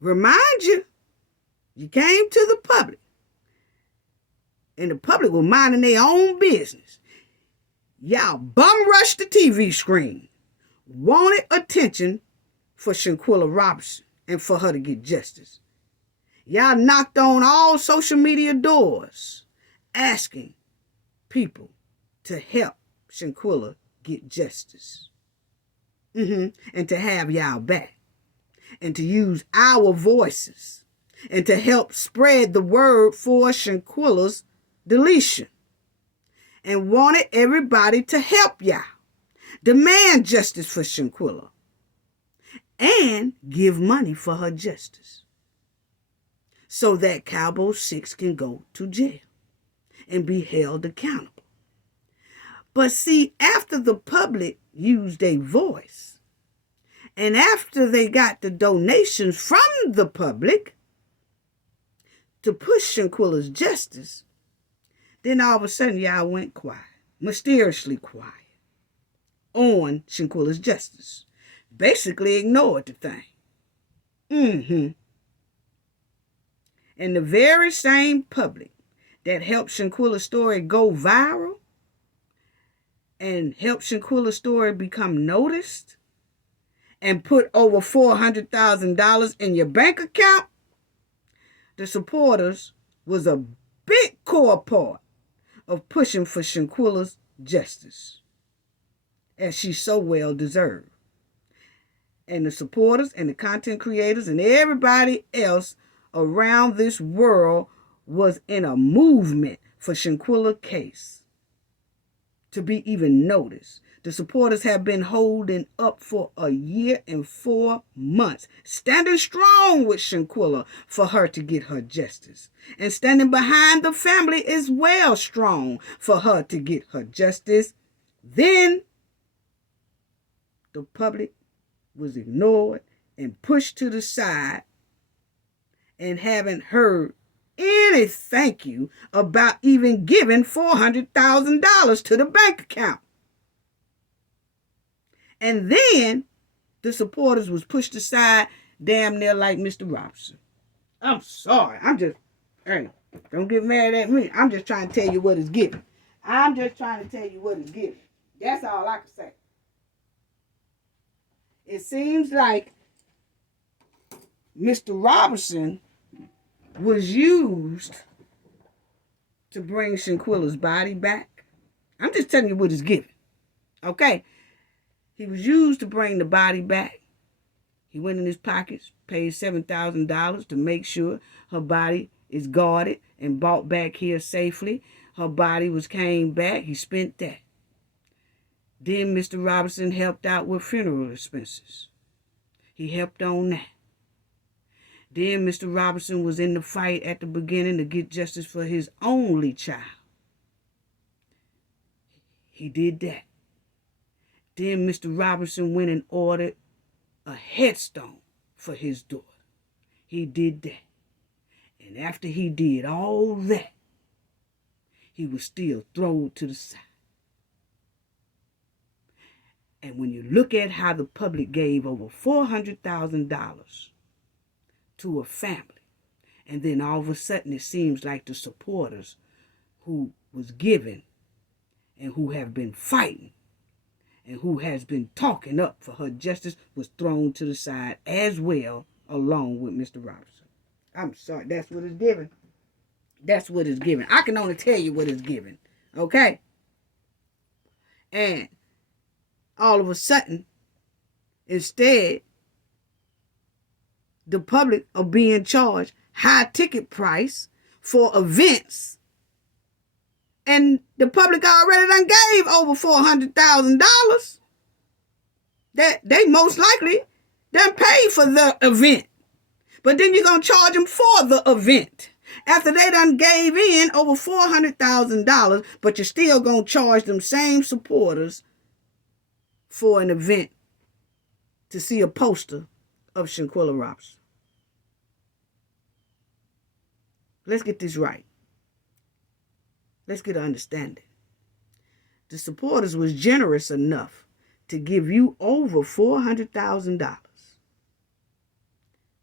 Remind you, you came to the public. And the public were minding their own business. Y'all bum rushed the TV screen. Wanted attention for Shanquella Robinson and for her to get justice. Y'all knocked on all social media doors asking people to help Shanquella get justice. And to have y'all back. And to use our voices. And to help spread the word for Shanquella's deletion. And wanted everybody to help y'all. Demand justice for Shanquella. And give money for her justice. So that Cowboy 6 can go to jail. And be held accountable. But see, after the public used their voice, and after they got the donations from the public to push Shanquella's justice, then all of a sudden y'all went quiet, mysteriously quiet, on Shanquella's justice. Basically ignored the thing. And the very same public that helped Shanquella's story go viral and helped Shanquella's story become noticed and put over $400,000 in your bank account, the supporters was a big core part of pushing for Shanquella's justice, as she so well deserved. And the supporters and the content creators and everybody else around this world was in a movement for Shanquella's case to be even noticed. The supporters have been holding up for a year and 4 months, standing strong with Shanquella for her to get her justice, and standing behind the family as well strong for her to get her justice. Then the public was ignored and pushed to the side and haven't heard any thank you about even giving $400,000 to the bank account. And then the supporters was pushed aside damn near like Mr. Robinson. I'm sorry. Hey, don't get mad at me. I'm just trying to tell you what it's giving. That's all I can say. It seems like Mr. Robinson was used to bring Shanquella's body back. I'm just telling you what it's giving. Okay? He was used to bring the body back. He went in his pockets, paid $7,000 to make sure her body is guarded and brought back here safely. Her body came back. He spent that. Then Mr. Robinson helped out with funeral expenses. He helped on that. Then Mr. Robinson was in the fight at the beginning to get justice for his only child. He did that. Then Mr. Robinson went and ordered a headstone for his daughter. He did that. And after he did all that, he was still thrown to the side. And when you look at how the public gave over $400,000 to a family. And then all of a sudden it seems like the supporters who was giving and who have been fighting and who has been talking up for her justice was thrown to the side as well, along with Mr. Robinson. I'm sorry, that's what it's given. That's what it's given. I can only tell you what it's given. Okay? And all of a sudden, instead, the public are being charged high ticket price for events, and the public already done gave over $400,000. That they most likely done paid for the event. But then you're going to charge them for the event. After they done gave in over $400,000, but you're still going to charge them same supporters for an event to see a poster of Shanquella Robinson. Let's get this right. Let's get an understanding. The supporters was generous enough to give you over $400,000.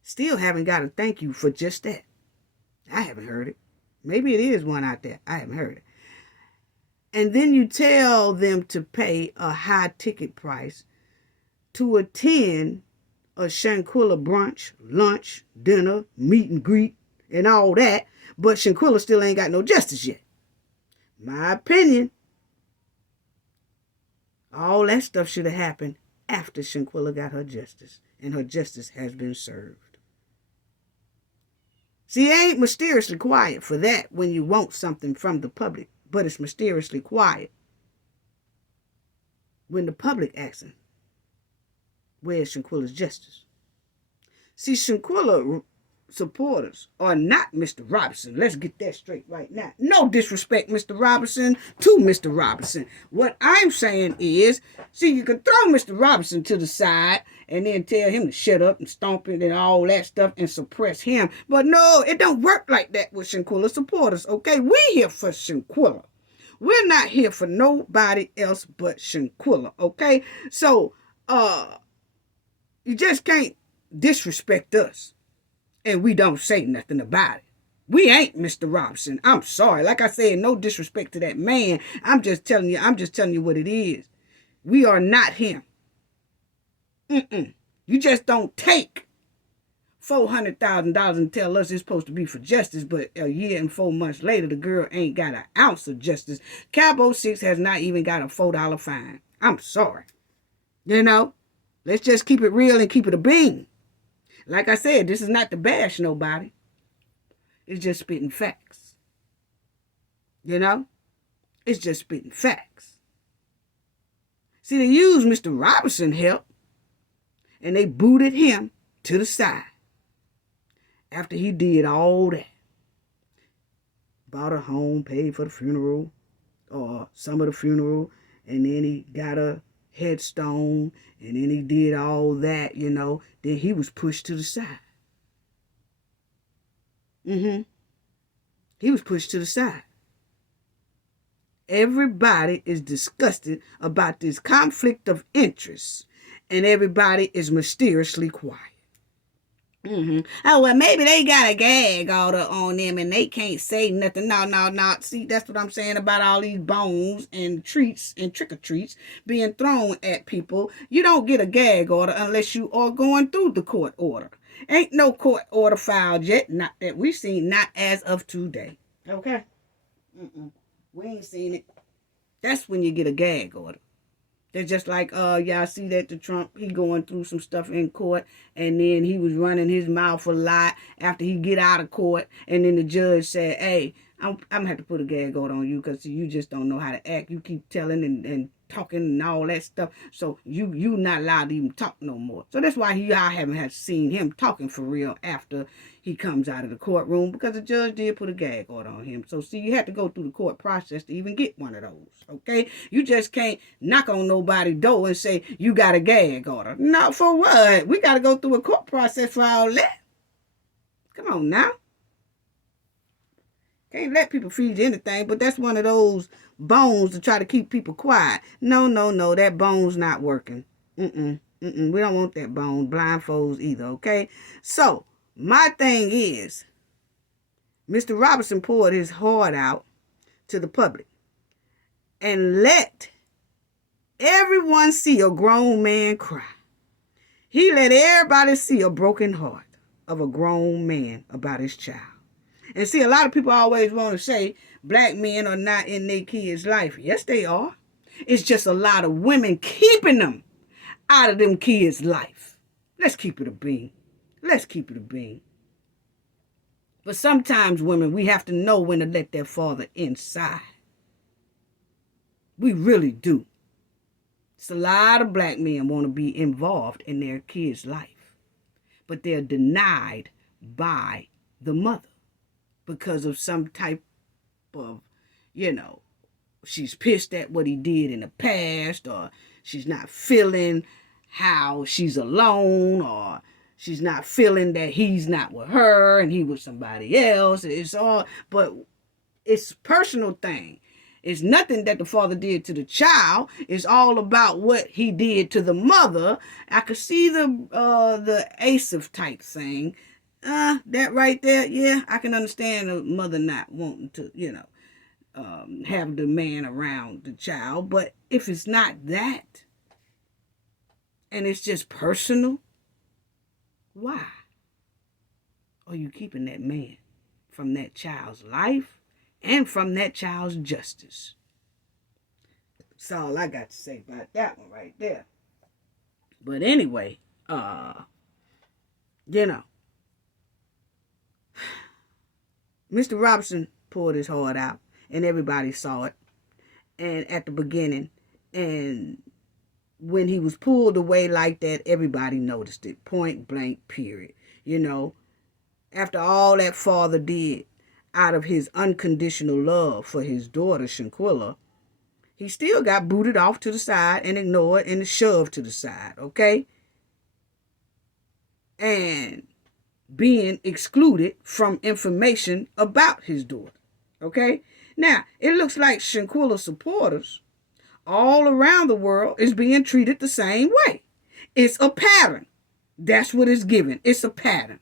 Still haven't got a thank you for just that. I haven't heard it. Maybe it is one out there. I haven't heard it. And then you tell them to pay a high ticket price to attend a Shanquella brunch, lunch, dinner, meet and greet, and all that, but Shanquella still ain't got no justice yet. My opinion, all that stuff should have happened after Shanquella got her justice, and her justice has been served. See, it ain't mysteriously quiet for that when you want something from the public, but it's mysteriously quiet when the public asking, where's Shanquella's justice? See, Shanquella supporters are not Mr. Robinson. Let's get that straight right now. No disrespect, Mr. Robinson, to Mr. Robinson. What I'm saying is, see, you can throw Mr. Robinson to the side and then tell him to shut up and stomp it and all that stuff and suppress him. But no, it don't work like that with Shanquella supporters, okay? We here for Shanquella. We're not here for nobody else but Shanquella, okay? So, you just can't disrespect us and we don't say nothing about it. We ain't Mr. Robinson. I'm sorry. Like I said, no disrespect to that man. I'm just telling you what it is. We are not him. You just don't take $400,000 and tell us it's supposed to be for justice, but a year and 4 months later, the girl ain't got an ounce of justice. Cabo 6 has not even got a $4 fine. I'm sorry. You know, let's just keep it real and keep it a bean. Like I said, this is not to bash nobody. It's just spitting facts. You know? It's just spitting facts. See, they used Mr. Robinson help, and they booted him to the side after he did all that. Bought a home, paid for the funeral, or some of the funeral, and then he got a headstone, and then he did all that, you know. Then he was pushed to the side. He was pushed to the side. Everybody is disgusted about this conflict of interest, and everybody is mysteriously quiet. Oh, well, maybe they got a gag order on them and they can't say nothing. No. See, that's what I'm saying about all these bones and treats and trick-or-treats being thrown at people. You don't get a gag order unless you are going through the court order. Ain't no court order filed yet. Not that we've seen, not as of today. Okay? We ain't seen it. That's when you get a gag order. They're just like, y'all see that the Trump, he going through some stuff in court, and then he was running his mouth a lot after he get out of court, and then the judge said, hey, I'm going to have to put a gag order on you because you just don't know how to act. You keep telling and talking and all that stuff, so you not allowed to even talk no more. So that's why y'all haven't seen him talking for real after he comes out of the courtroom, because the judge did put a gag order on him. So see, you have to go through the court process to even get one of those, okay? You just can't knock on nobody's door and say you got a gag order. Not for what? We got to go through a court process for all that. Come on now. Can't let people feed you anything, but that's one of those bones to try to keep people quiet. No, that bone's not working. We don't want that bone, blindfolds either, okay? So, My thing is, Mr. Robinson poured his heart out to the public and let everyone see a grown man cry. He let everybody see a broken heart of a grown man about his child. And see, a lot of people always want to say black men are not in their kids' life. Yes, they are. It's just a lot of women keeping them out of them kids' life. Let's keep it a bean. Let's keep it a bean. But sometimes women, we have to know when to let their father inside. We really do. It's a lot of black men want to be involved in their kids' life, but they're denied by the mother because of some type of, she's pissed at what he did in the past, or she's not feeling how she's alone, or she's not feeling that he's not with her and he with somebody else. It's all, but it's a personal thing. It's nothing that the father did to the child. It's all about what he did to the mother. I could see the Asaph type thing. That right there, yeah, I can understand the mother not wanting to, have the man around the child. But if it's not that, and it's just personal, why are you keeping that man from that child's life and from that child's justice? That's all I got to say about that one right there. But anyway, Mr. Robinson poured his heart out, and everybody saw it. And at the beginning, and when he was pulled away like that, everybody noticed it. Point blank, period. After all that father did, out of his unconditional love for his daughter, Shanquella, he still got booted off to the side and ignored and shoved to the side, okay? And being excluded from information about his daughter, okay? Now, it looks like Shanquella supporters all around the world is being treated the same way. It's a pattern. That's what it's given. It's a pattern.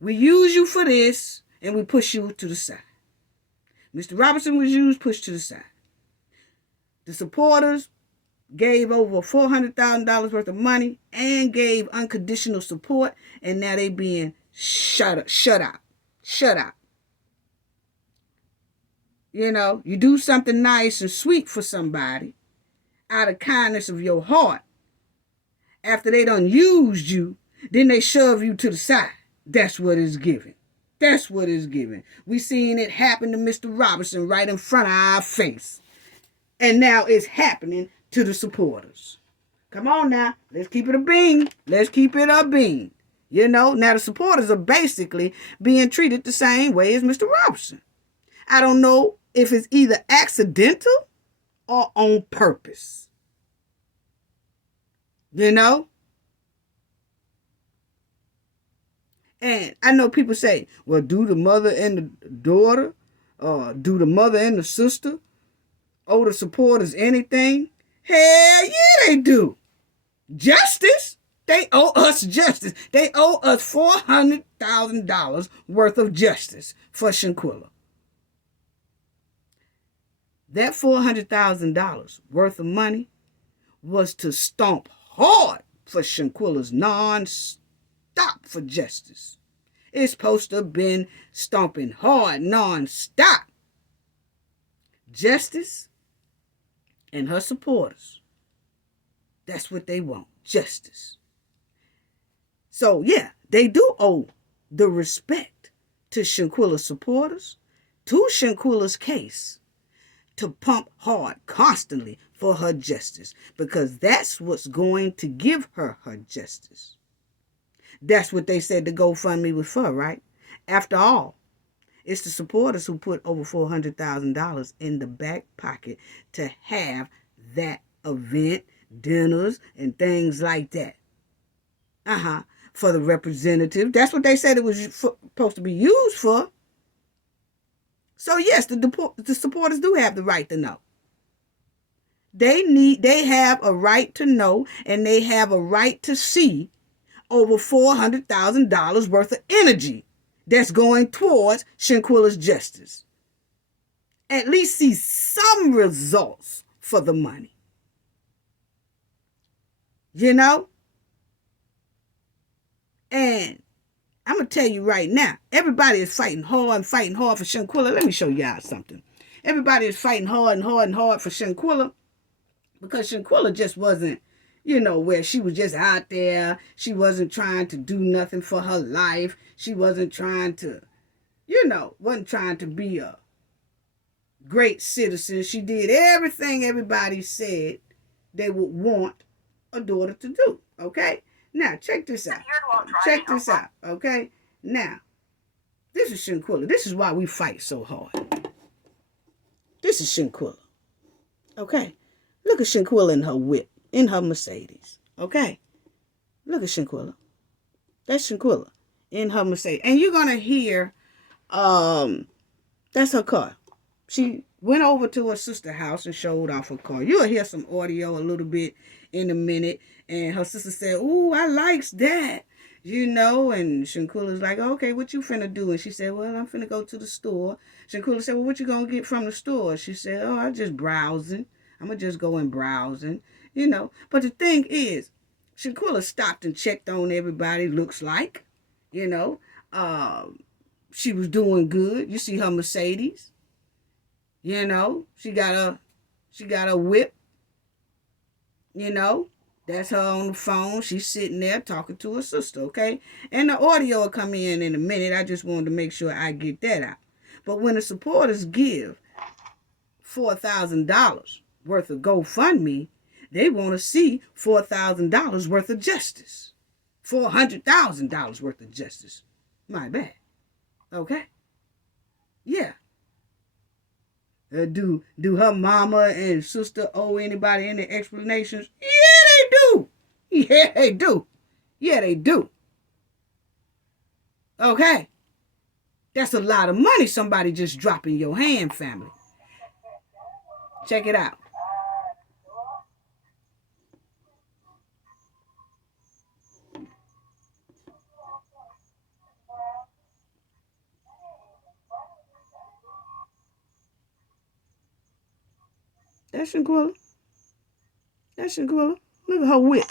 We use you for this, and we push you to the side. Mr. Robinson was used, pushed to the side. The supporters gave over $400,000 worth of money and gave unconditional support, and now they being shut out. You do something nice and sweet for somebody out of kindness of your heart. After they done used you, then they shove you to the side. That's what it's given. That's what it's given. We seen it happen to Mr. Robinson right in front of our face. And now it's happening to the supporters. Come on now. Let's keep it a bean. Let's keep it a bean. Now the supporters are basically being treated the same way as Mr. Robinson. I don't know if it's either accidental or on purpose. And I know people say, well, do the mother and the daughter, do the mother and the sister owe the supporters anything? Hell yeah, they do. Justice. They owe us justice. They owe us $400,000 worth of justice for Shanquella. That $400,000 worth of money was to stomp hard for Shanquella's non-stop for justice. It's supposed to have been stomping hard non-stop. Justice and her supporters. That's what they want. Justice. So, yeah, they do owe the respect to Shanquella's supporters, to Shanquella's case, to pump hard constantly for her justice, because that's what's going to give her her justice. That's what they said the GoFundMe was for, right? After all, it's the supporters who put over $400,000 in the back pocket to have that event, dinners, and things like that. For the representative. That's what they said it was supposed to be used for. So yes, the supporters do have the right to know. They have a right to know, and they have a right to see over $400,000 worth of energy that's going towards Shanquella's justice. At least see some results for the money. You know? And I'm going to tell you right now, everybody is fighting hard for Shanquella. Let me show y'all something. Everybody is fighting hard for Shanquella because Shanquella just wasn't, where she was just out there. She wasn't trying to do nothing for her life. She wasn't trying to, wasn't trying to be a great citizen. She did everything everybody said they would want a daughter to do. Okay? Now, check this out. Check this out. Okay? Now, this is Shanquella. This is why we fight so hard. This is Shanquella. Okay? Look at Shanquella in her whip, in her Mercedes. Okay? Look at Shanquella. That's Shanquella in her Mercedes. And you're going to hear, that's her car. She went over to her sister's house and showed off her car. You'll hear some audio a little bit in a minute. And her sister said, "Ooh, I likes that." And Shanquella's like, "Okay, what you finna do?" And she said, "Well, I'm finna go to the store." Shanquella said, "Well, what you gonna get from the store?" She said, "Oh, I'm just browsing. I'm gonna just go and browsing, But the thing is, Shanquella stopped and checked on everybody, looks like, she was doing good. You see her Mercedes. She got a whip. That's her on the phone. She's sitting there talking to her sister, okay? And the audio will come in a minute. I just wanted to make sure I get that out. But when the supporters give $4,000 worth of GoFundMe, they want to see $4,000 worth of justice. $400,000 worth of justice. My bad. Okay? Yeah. Do her mama and sister owe anybody any explanations? Yeah, they do. Yeah, they do. Yeah, they do. Okay. That's a lot of money somebody just dropped in your hand, family. Check it out. That's Shanquella. That's Shanquella. Look at her whip.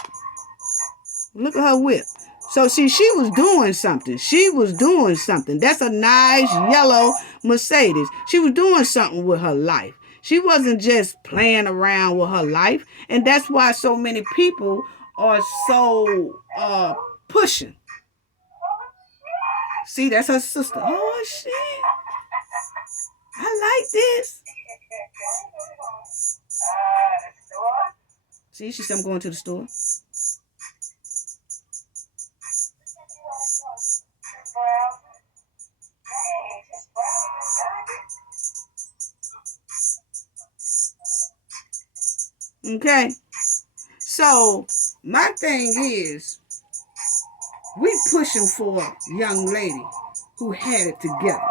Look at her whip. So, see, she was doing something. She was doing something. That's a nice yellow Mercedes. She was doing something with her life. She wasn't just playing around with her life. And that's why so many people are so pushing. See, that's her sister. Oh, shit. I like this. See, she said I'm going to the store. Okay. So, my thing is, we pushing for a young lady who had it together.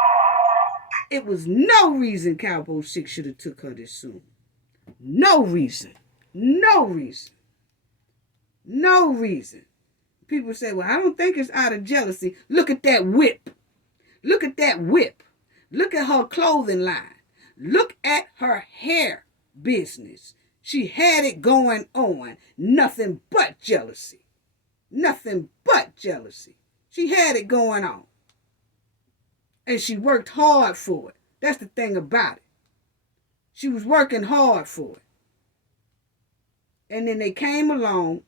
It was no reason Cowboy 6 should have took her this soon. No reason. No reason. No reason. People say, well, I don't think it's out of jealousy. Look at that whip. Look at that whip. Look at her clothing line. Look at her hair business. She had it going on. Nothing but jealousy. Nothing but jealousy. She had it going on. And she worked hard for it. That's the thing about it. She was working hard for it. And then they came along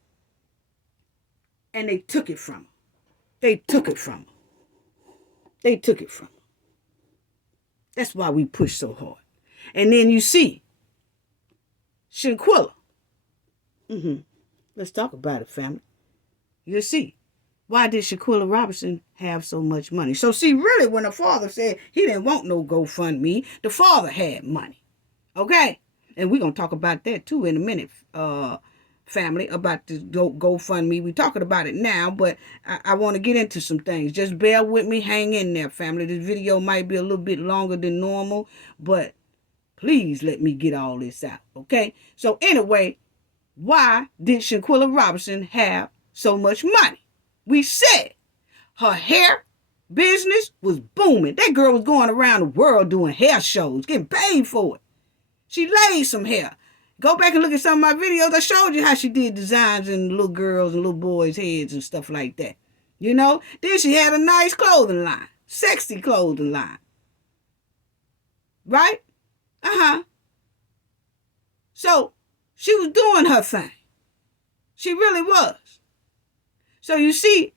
and they took it from her. They took it from her. They took it from her. That's why we push so hard. And then you see, Shanquella. Let's talk about it, family. You see, why did Shanquella Robinson have so much money? So see, really, when the father said he didn't want no GoFundMe, the father had money. Okay? And we're going to talk about that too in a minute, family, about the GoFundMe. We're talking about it now, but I want to get into some things. Just bear with me. Hang in there, family. This video might be a little bit longer than normal, but please let me get all this out, okay? So anyway, why did Shanquella Robinson have so much money? We said her hair business was booming. That girl was going around the world doing hair shows, getting paid for it. She laid some hair. Go back and look at some of my videos. I showed you how she did designs in little girls and little boys' heads and stuff like that. You know? Then she had a nice clothing line. Sexy clothing line. Right? Uh-huh. So, she was doing her thing. She really was. So you see,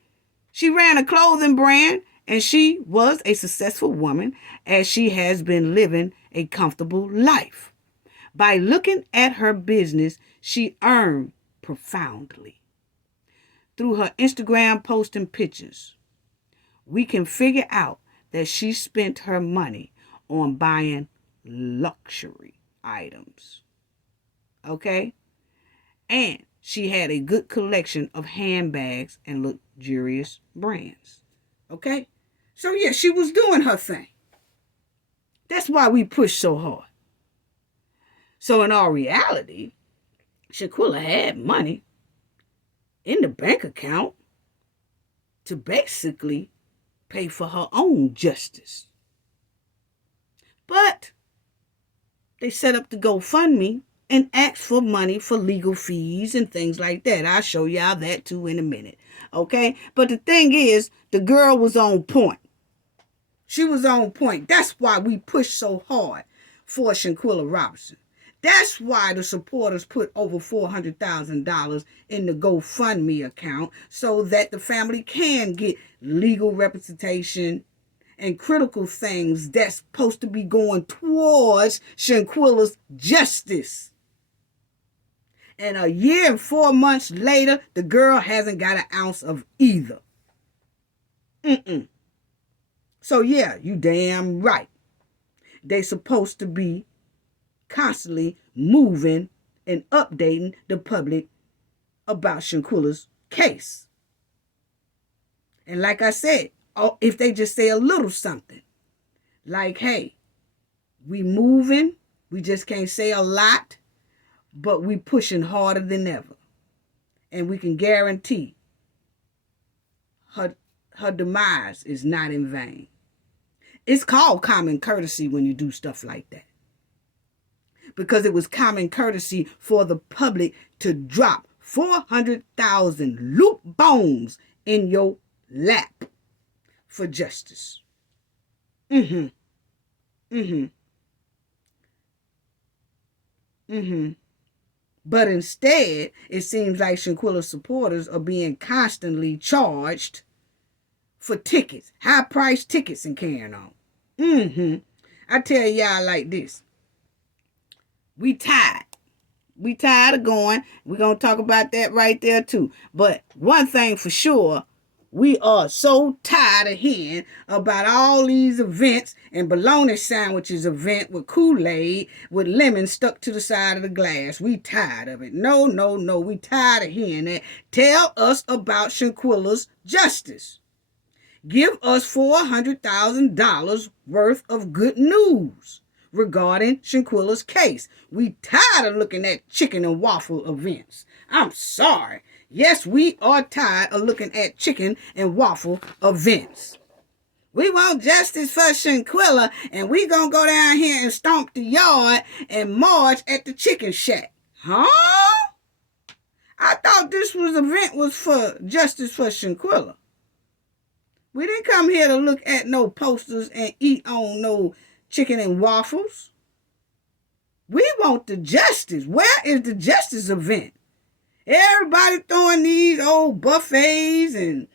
she ran a clothing brand and she was a successful woman as she has been living a comfortable life. By looking at her business, she earned profoundly. Through her Instagram posting pictures, we can figure out that she spent her money on buying luxury items. Okay? And she had a good collection of handbags and luxurious brands. Okay? So yeah, she was doing her thing. That's why we push so hard. So in all reality, Shanquella had money in the bank account to basically pay for her own justice. But they set up the GoFundMe and asked for money for legal fees and things like that. I'll show y'all that too in a minute. Okay? But the thing is, the girl was on point. She was on point. That's why we push so hard for Shanquella Robinson. That's why the supporters put over $400,000 in the GoFundMe account so that the family can get legal representation and critical things that's supposed to be going towards Shanquella's justice. And a year and 4 months later, the girl hasn't got an ounce of either. So yeah, you damn right. They supposed to be constantly moving and updating the public about Shanquella's case. And like I said, if they just say a little something, like, hey, we moving, we just can't say a lot, but we pushing harder than ever. And we can guarantee her demise is not in vain. It's called common courtesy when you do stuff like that. Because it was common courtesy for the public to drop 400,000 loop bones in your lap for justice. But instead, it seems like Shanquella supporters are being constantly charged for tickets, high-priced tickets and carrying on. I tell y'all like this. We tired. We tired of going. We're going to talk about that right there too. But one thing for sure, we are so tired of hearing about all these events and bologna sandwiches event with Kool-Aid with lemon stuck to the side of the glass. We tired of it. No. We tired of hearing that. Tell us about Shanquella's justice. Give us $400,000 worth of good news regarding Shanquella's case. We tired of looking at chicken and waffle events. I'm sorry. Yes, we are tired of looking at chicken and waffle events. We want justice for Shanquella, and we gonna go down here and stomp the yard and march at the chicken shack. Huh? I thought this event was for justice for Shanquella. We didn't come here to look at no posters and eat on no chicken and waffles. We want the justice. Where is the justice event? Everybody throwing these old buffets and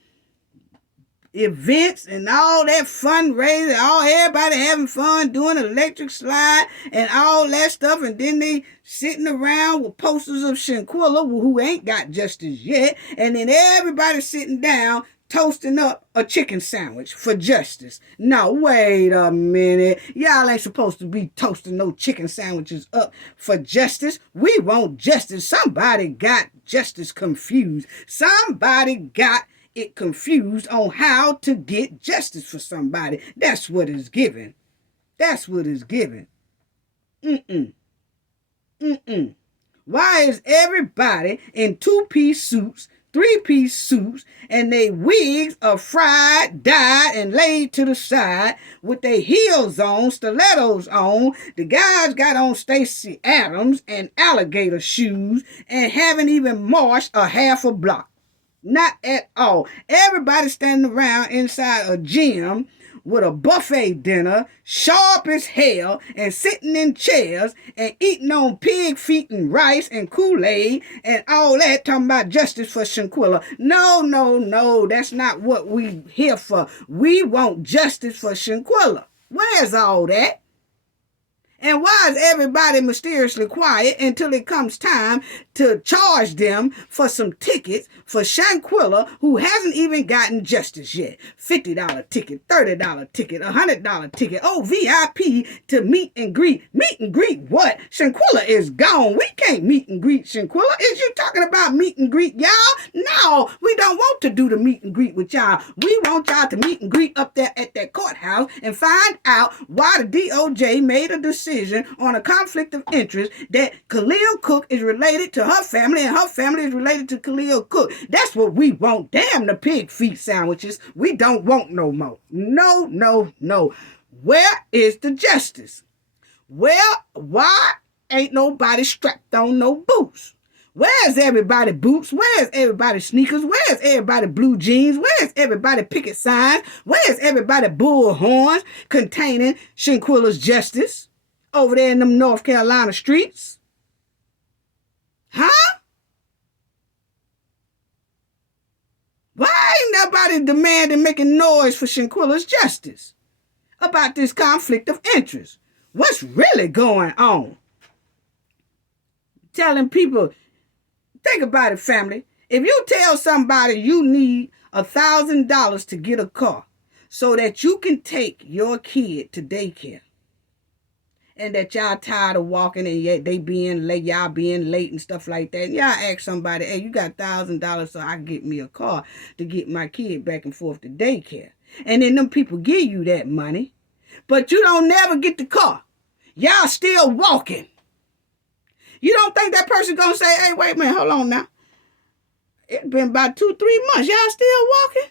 events and all that fundraising, everybody having fun doing electric slide and all that stuff, and then they sitting around with posters of Shanquella who ain't got justice yet, and then everybody sitting down toasting up a chicken sandwich for justice. Now, wait a minute. Y'all ain't supposed to be toasting no chicken sandwiches up for justice. We want justice. Somebody got justice confused. Somebody got it confused on how to get justice for somebody. That's what is given. That's what is given. Why is everybody in two-piece suits three-piece suits, and they wigs are fried, dyed, and laid to the side with their heels on, stilettos on. The guys got on Stacey Adams and alligator shoes and haven't even marched a half a block. Not at all. Everybody standing around inside a gym with a buffet dinner, sharp as hell, and sitting in chairs and eating on pig feet and rice and Kool-Aid and all that, talking about justice for Shanquella. No, no, no, that's not what we here for. We want justice for Shanquella. Where's all that? And why is everybody mysteriously quiet until it comes time to charge them for some tickets for Shanquella, who hasn't even gotten justice yet? $50 ticket, $30 ticket, $100 ticket. Oh, VIP to meet and greet. Meet and greet what? Shanquella is gone. We can't meet and greet Shanquella. Is you talking about meet and greet, y'all? No, we don't want to do the meet and greet with y'all. We want y'all to meet and greet up there at that courthouse and find out why the DOJ made a decision on a conflict of interest that Khalil Cook is related to her family and her family is related to Khalil Cook. That's what we want. Damn the pig feet sandwiches. We don't want no more. No, no, no. Where is the justice? Well, why ain't nobody strapped on no boots? Where's everybody boots? Where's everybody sneakers? Where's everybody blue jeans? Where's everybody picket signs? Where's everybody bull horns containing Shanquella's justice? Over there in them North Carolina streets? Huh? Why ain't nobody demanding making noise for Shanquella's justice about this conflict of interest? What's really going on? Telling people, think about it, family. If you tell somebody you need $1,000 to get a car so that you can take your kid to daycare, and that y'all tired of walking and yet they being late, y'all being late and stuff like that. And y'all ask somebody, hey, you got $1,000 so I can get me a car to get my kid back and forth to daycare. And then them people give you that money, but you don't never get the car. Y'all still walking. You don't think that person gonna say, hey, wait a minute, hold on now. It's been about 2-3 months. Y'all still walking?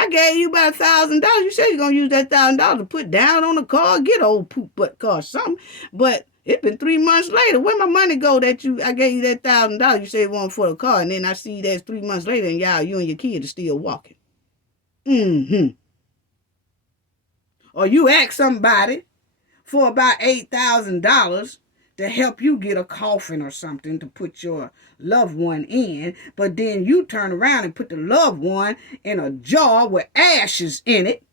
I gave you about $1,000. You said you're going to use that $1,000 to put down on the car, get old poop butt car, something. But it's been 3 months later. Where my money go that I gave you that $1,000? You said it wasn't for the car. And then I see that's 3 months later and you and your kid are still walking. Or you ask somebody for about $8,000 to help you get a coffin or something to put your loved one in, but then you turn around and put the loved one in a jar with ashes in it,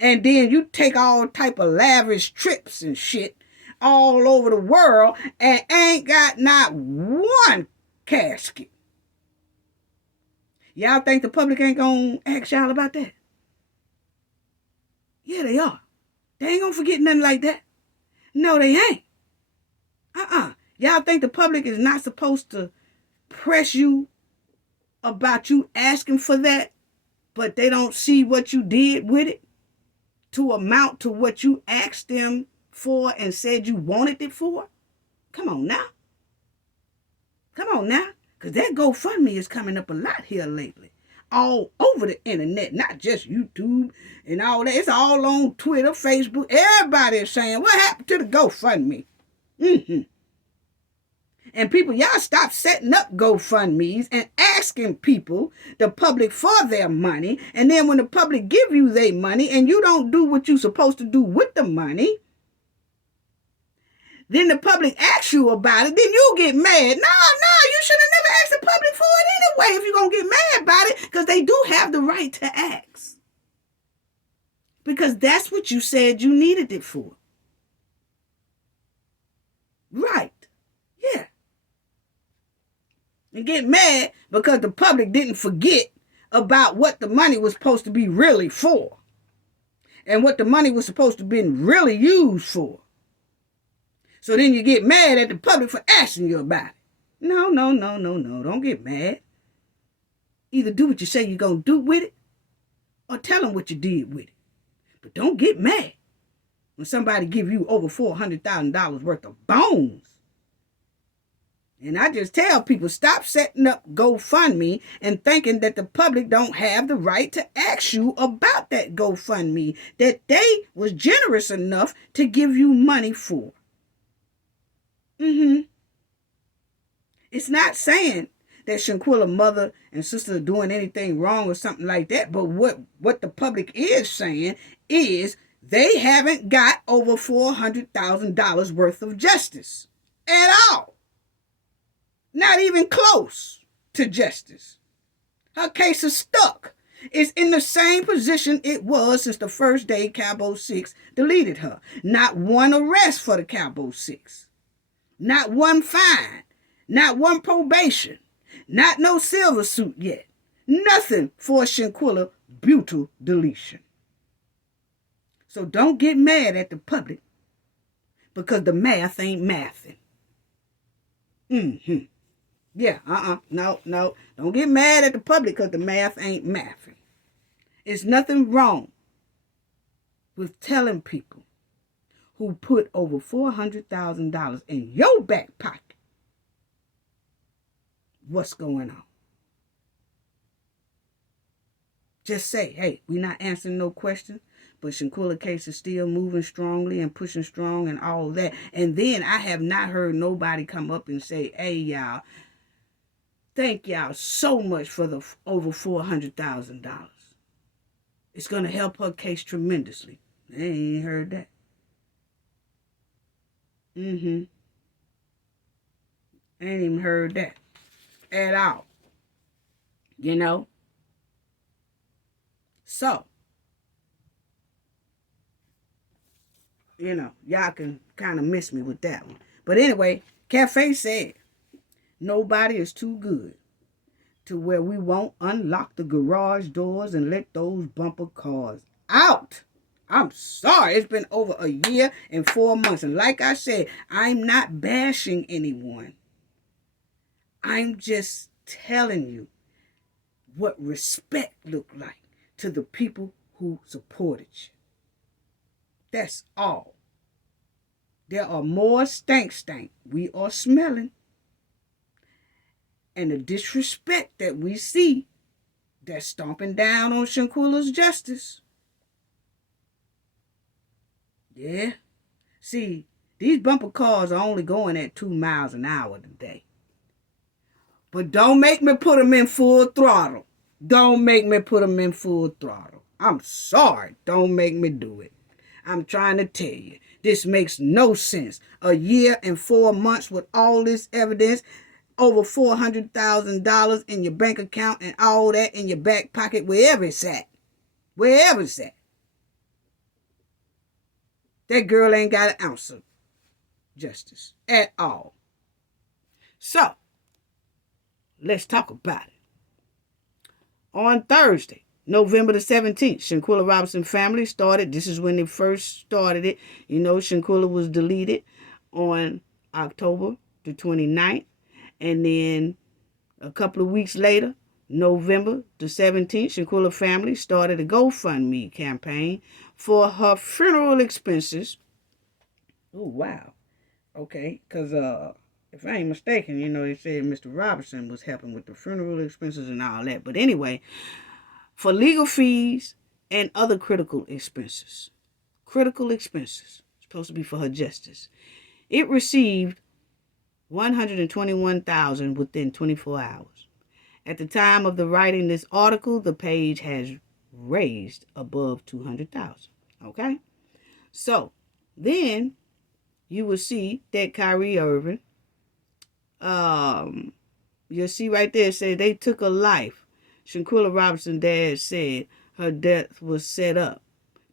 and then you take all type of lavish trips and shit all over the world and ain't got not one casket. Y'all think the public ain't gonna ask y'all about that? Yeah, they are. They ain't gonna forget nothing like that. No, they ain't. Y'all think the public is not supposed to press you about you asking for that, but they don't see what you did with it to amount to what you asked them for and said you wanted it for? Come on now. Come on now. Because that GoFundMe is coming up a lot here lately. All over the internet, not just YouTube and all that. It's all on Twitter, Facebook. Everybody is saying, what happened to the GoFundMe? And people, y'all stop setting up GoFundMes and asking people, the public, for their money. And then when the public give you their money and you don't do what you're supposed to do with the money, then the public asks you about it, then you get mad. No, you should have never asked the public for it anyway if you're going to get mad about it, because they do have the right to ask. Because that's what you said you needed it for. Right. Yeah. And get mad because the public didn't forget about what the money was supposed to be really for. And what the money was supposed to be really used for. So then you get mad at the public for asking you about it. No. Don't get mad. Either do what you say you're going to do with it, or tell them what you did with it. But don't get mad when somebody give you over $400,000 worth of bones. And I just tell people, stop setting up GoFundMe and thinking that the public don't have the right to ask you about that GoFundMe that they was generous enough to give you money for. It's not saying that Shanquella mother and sister are doing anything wrong or something like that, but what the public is saying is they haven't got over $400,000 worth of justice at all. Not even close to justice. Her case is stuck. It's in the same position it was since the first day Cabo 6 deleted her. Not one arrest for the Cabo 6. Not one fine. Not one probation. Not no silver suit yet. Nothing for Shanquella brutal deletion. So don't get mad at the public because the math ain't mathing. Yeah, no. Don't get mad at the public because the math ain't mathing. It's nothing wrong with telling people who put over $400,000 in your back pocket what's going on. Just say, hey, we're not answering no questions, but Shanquella case is still moving strongly and pushing strong and all that. And then I have not heard nobody come up and say, hey, y'all, thank y'all so much for the over $400,000. It's going to help her case tremendously. I ain't heard that. I ain't even heard that at all. You know? So, you know, y'all can kind of miss me with that one. But anyway, Cafe said, nobody is too good to where we won't unlock the garage doors and let those bumper cars out. I'm sorry. It's been over a year and 4 months. And like I said, I'm not bashing anyone. I'm just telling you what respect looked like to the people who supported you. That's all. There are more stank we are smelling. And the disrespect that we see that's stomping down on Shanquella's justice. Yeah. See, these bumper cars are only going at 2 miles an hour today. But don't make me put them in full throttle. Don't make me put them in full throttle. I'm sorry. Don't make me do it. I'm trying to tell you, this makes no sense. A year and 4 months with all this evidence, over $400,000 in your bank account and all that in your back pocket, wherever it's at. Wherever it's at. That girl ain't got an ounce of justice at all. So, let's talk about it. On Thursday, November the 17th, Shanquella Robinson family started. This is when they first started it. You know, Shanquella was deleted on October the 29th. And then a couple of weeks later, November the 17th, Shanquella family started a GoFundMe campaign for her funeral expenses. Oh, wow. Okay, because if I ain't mistaken, you know, they said Mr. Robinson was helping with the funeral expenses and all that. But anyway, for legal fees and other critical expenses. Critical expenses. Supposed to be for her justice. It received $121,000 within 24 hours. At the time of the writing this article, the page has raised above $200,000. Okay? So, then you will see that Kyrie Irving, you'll see right there, say they took a life. Shanquella Robinson dad said her death was set up.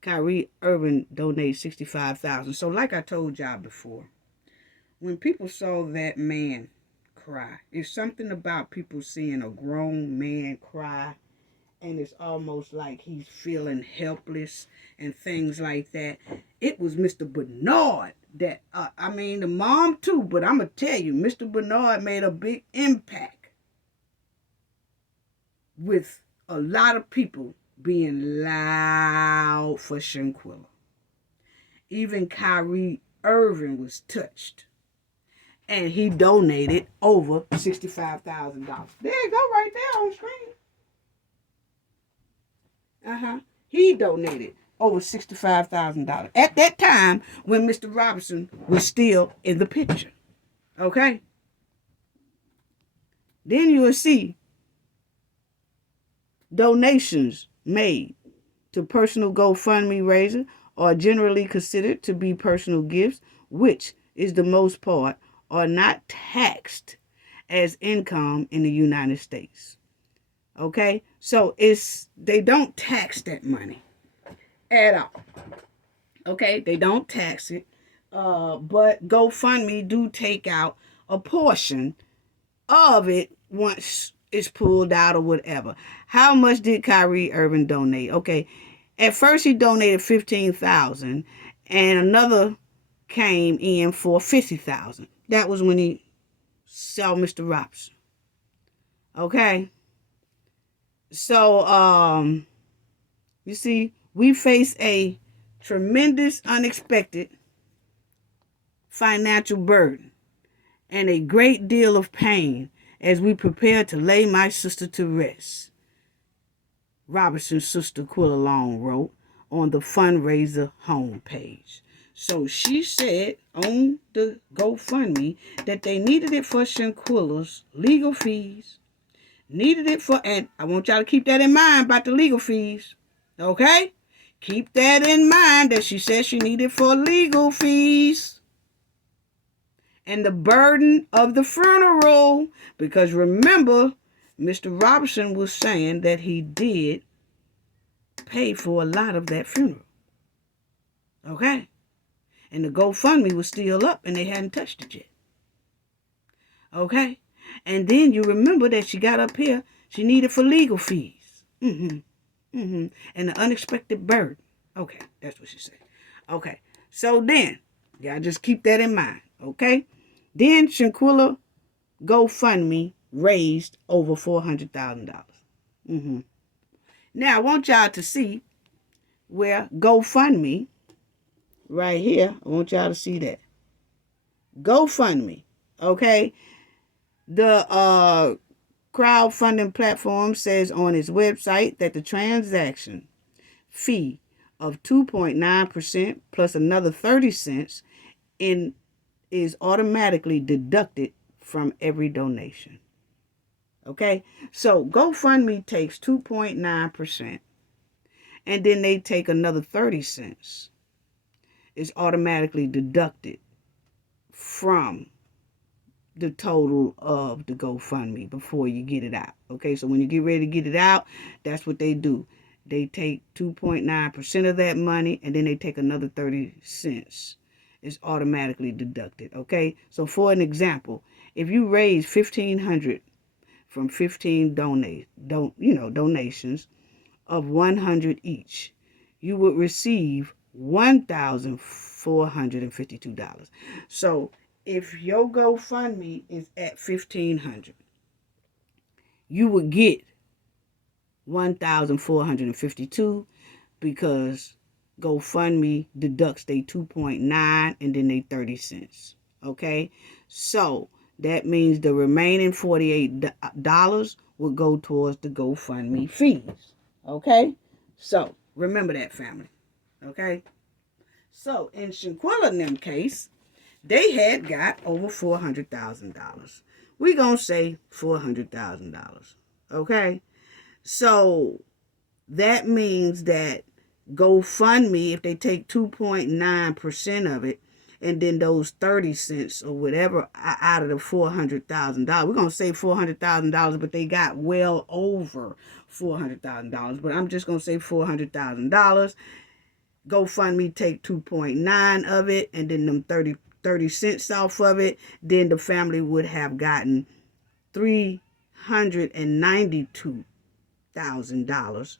Kyrie Irving donated $65,000. So like I told y'all before, when people saw that man cry, it's something about people seeing a grown man cry, and it's almost like he's feeling helpless and things like that. It was Mr. Bernard that, the mom too, but I'm going to tell you, Mr. Bernard made a big impact with a lot of people being loud for Shanquella. Even Kyrie Irving was touched. And he donated over $65,000. There you go, right there on screen. He donated over $65,000 at that time when Mr. Robinson was still in the picture. Okay? Then you will see donations made to personal GoFundMe raiser are generally considered to be personal gifts, which is the most part are not taxed as income in the United States. Okay? So they don't tax that money at all. Okay? They don't tax it. But GoFundMe do take out a portion of it once it's pulled out or whatever. How much did Kyrie Irving donate? Okay, at first he donated $15,000, and another came in for $50,000. That was when he saw Mr. Robinson. Okay, so you see, we face a tremendous, unexpected financial burden and a great deal of pain as we prepare to lay my sister to rest, Robinson's sister Quilla Long wrote on the fundraiser homepage. So she said on the GoFundMe that they needed it for Shanquella's legal fees. Needed it for, and I want y'all to keep that in mind about the legal fees. Okay? Keep that in mind that she said she needed for legal fees. And the burden of the funeral, because remember, Mr. Robinson was saying that he did pay for a lot of that funeral. Okay? And the GoFundMe was still up and they hadn't touched it yet. Okay? And then you remember that she got up here, she needed for legal fees. And the unexpected burden. Okay, that's what she said. Okay, so then, y'all just keep that in mind. Okay? Then Shanquella GoFundMe raised over $400,000. Now, I want y'all to see where GoFundMe, right here, I want y'all to see that. GoFundMe, okay? The crowdfunding platform says on its website that the transaction fee of 2.9% plus another 30 cents is automatically deducted from every donation. Okay? So GoFundMe takes 2.9% and then they take another 30 cents. It's automatically deducted from the total of the GoFundMe before you get it out. Okay? So when you get ready to get it out, that's what they do. They take 2.9% of that money and then they take another 30 cents. Is automatically deducted. Okay, so for an example, if you raise $1,500 from 15 donations of $100 each, you would receive $1,452. So if your GoFundMe is at $1,500, you would get $1,452 because GoFundMe deducts they 2.9 and then they 30 cents. Okay? So that means the remaining $48 will go towards the GoFundMe fees. Okay? So remember that, family. Okay? So in Shanquella and them case, they had got over $400,000. We're going to say $400,000. Okay? So that means that GoFundMe, if they take 2.9% of it, and then those 30 cents or whatever out of the $400,000, we're going to say $400,000, but they got well over $400,000. But I'm just going to say $400,000. GoFundMe take 2.9 of it, and then them 30 cents off of it, then the family would have gotten $392,000.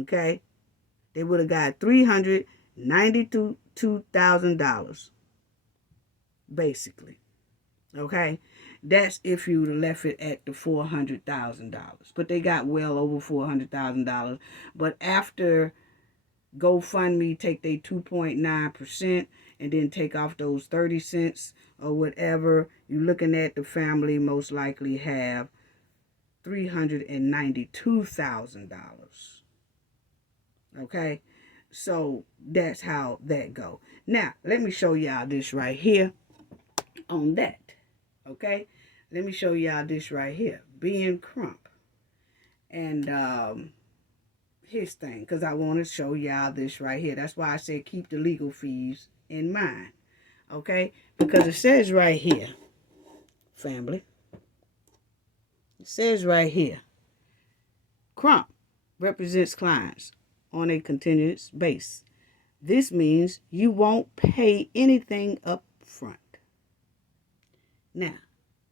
Okay? They would have got $392,000, basically. Okay? That's if you would have left it at the $400,000. But they got well over $400,000. But after GoFundMe take their 2.9% and then take off those 30 cents or whatever, you're looking at the family most likely have $392,000. Okay, so that's how that go. Now let me show y'all this right here on that. Okay, let me show y'all this right here, being Crump and his thing, because I want to show y'all this right here. That's why I said keep the legal fees in mind. Okay, because it says right here, family, it says right here, Crump represents clients on a continuous base. This means you won't pay anything up front. Now,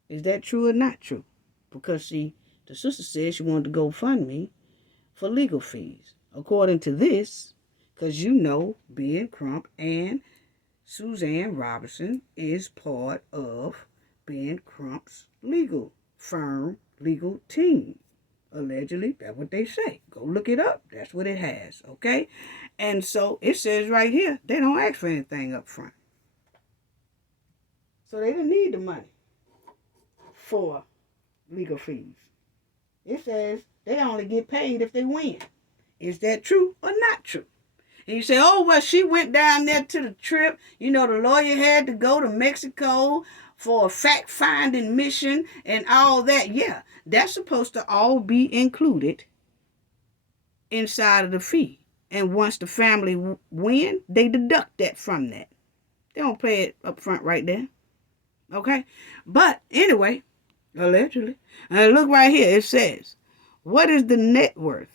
is that true or not true? Because see, the sister said she wanted to go fund me for legal fees. According to this, because you know, Ben Crump and Suzanne Robinson is part of Ben Crump's legal firm, legal team. Allegedly, that's what they say. Go look it up. That's what it has, okay? And so it says right here, they don't ask for anything up front. So they didn't need the money for legal fees. It says they only get paid if they win. Is that true or not true? And you say, oh, well, she went down there to the trip. You know, the lawyer had to go to Mexico for a fact-finding mission and all that. Yeah, that's supposed to all be included inside of the fee. And once the family win, they deduct that from that. They don't pay it up front right there. Okay? But anyway, allegedly. And look right here. It says, what is the net worth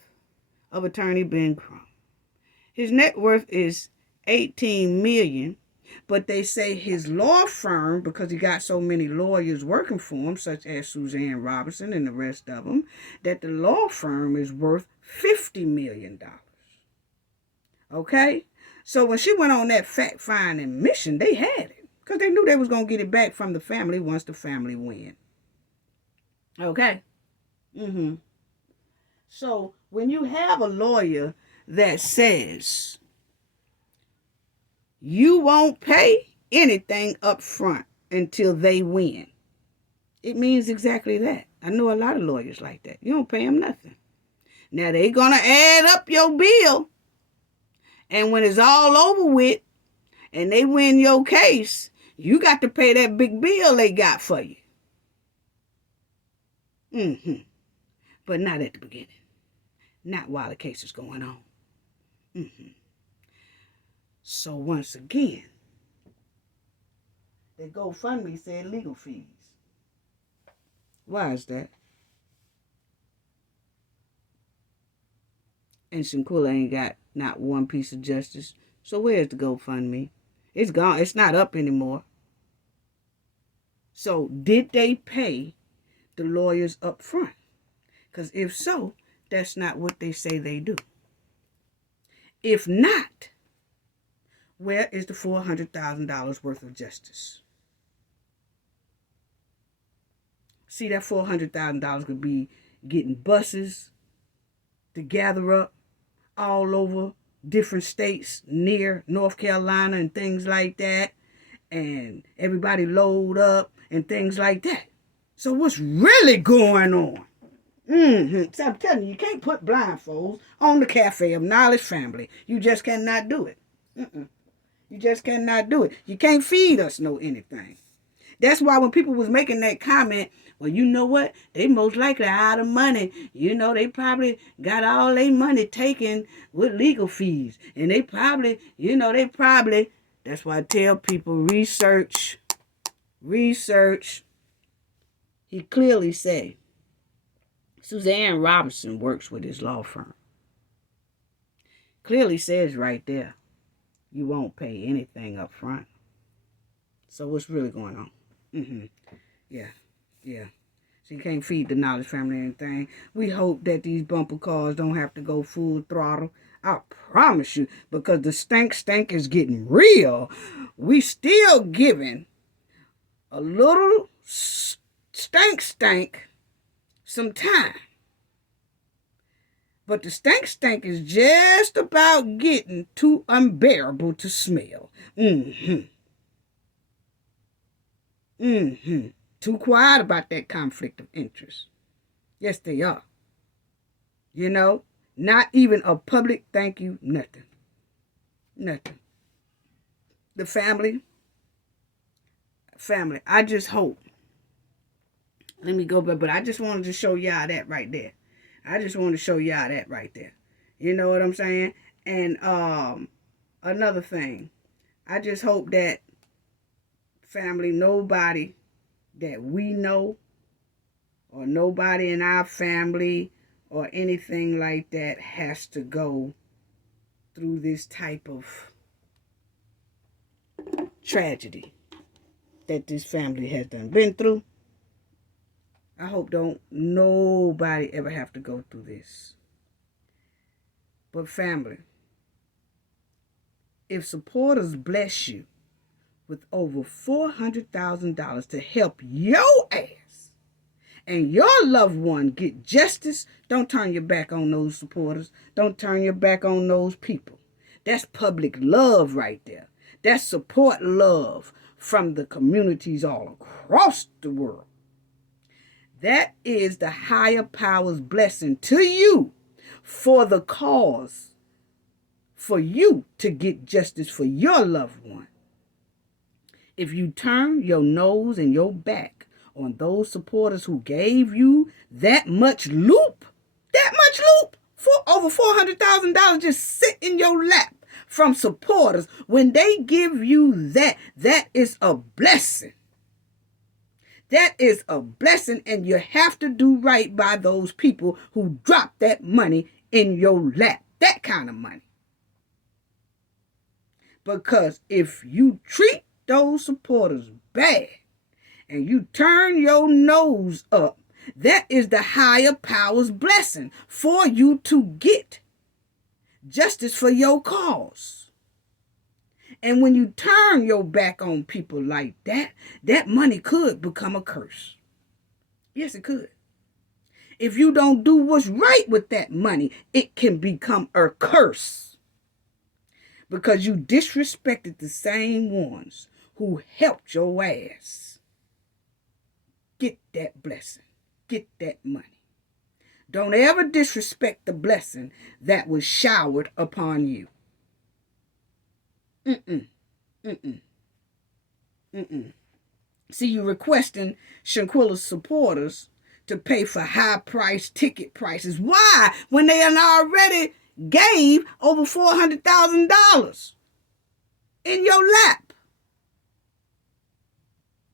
of attorney Ben Crump? His net worth is $18 million, but they say his law firm, because he got so many lawyers working for him, such as Suzanne Robinson and the rest of them, that the law firm is worth $50 million. Okay? So when she went on that fact-finding mission, they had it, because they knew they was going to get it back from the family once the family win. Okay? So when you have a lawyer that says you won't pay anything up front until they win, it means exactly that. I know a lot of lawyers like that. You don't pay them nothing. Now they gonna add up your bill, and when it's all over with and they win your case, you got to pay that big bill they got for you. But not at the beginning. Not while the case is going on. So once again, the GoFundMe said legal fees. Why is that? And Shanquella ain't got not one piece of justice. So where's the GoFundMe? It's gone. It's not up anymore. So did they pay the lawyers up front? Because if so, that's not what they say they do. If not, where is the $400,000 worth of justice? See, that $400,000 could be getting buses to gather up all over different states near North Carolina and things like that, and everybody load up and things like that. So what's really going on? So I'm telling you, you can't put blindfolds on the Cafe of Knowledge family. You just cannot do it. You just cannot do it. You can't feed us no anything. That's why when people was making that comment, well, you know what? They most likely out of money. You know, they probably got all their money taken with legal fees. And they probably, that's why I tell people, research. He clearly said, Suzanne Robinson works with his law firm. Clearly says right there, you won't pay anything up front. So what's really going on? Yeah. So you can't feed the Knowledge family anything. We hope that these bumper cars don't have to go full throttle. I promise you, because the stank is getting real. We still giving a little stank some time. But the stank is just about getting too unbearable to smell. Too quiet about that conflict of interest. Yes, they are. You know, not even a public thank you, nothing. Nothing. The family, I just hope. Let me go back, but I just wanted to show y'all that right there. I just want to show y'all that right there. You know what I'm saying? And another thing, I just hope that family, nobody that we know or nobody in our family or anything like that has to go through this type of tragedy that this family has done been through. I hope don't nobody ever have to go through this. But family, if supporters bless you with over $400,000 to help your ass and your loved one get justice, don't turn your back on those supporters. Don't turn your back on those people. That's public love right there. That's support love from the communities all across the world. That is the higher power's blessing to you for the cause, for you to get justice for your loved one. If you turn your nose and your back on those supporters who gave you that much loop, for over $400,000 just sit in your lap from supporters, when they give you that, that is a blessing. That is a blessing, and you have to do right by those people who drop that money in your lap. That kind of money. Because if you treat those supporters bad and you turn your nose up, that is the higher power's blessing for you to get justice for your cause. And when you turn your back on people like that, that money could become a curse. Yes, it could. If you don't do what's right with that money, it can become a curse. Because you disrespected the same ones who helped your ass get that blessing, get that money. Don't ever disrespect the blessing that was showered upon you. See, you requesting Shanquella's supporters to pay for high-priced ticket prices. Why? When they already gave over $400,000 in your lap.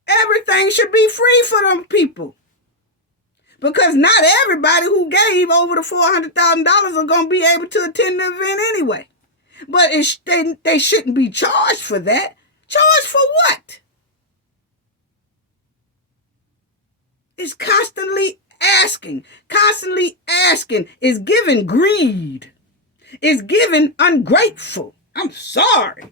Everything should be free for them people. Because not everybody who gave over the $400,000 are going to be able to attend the event anyway. But they shouldn't be charged for that. Charged for what? It's constantly asking. It's giving greed. It's giving ungrateful. I'm sorry.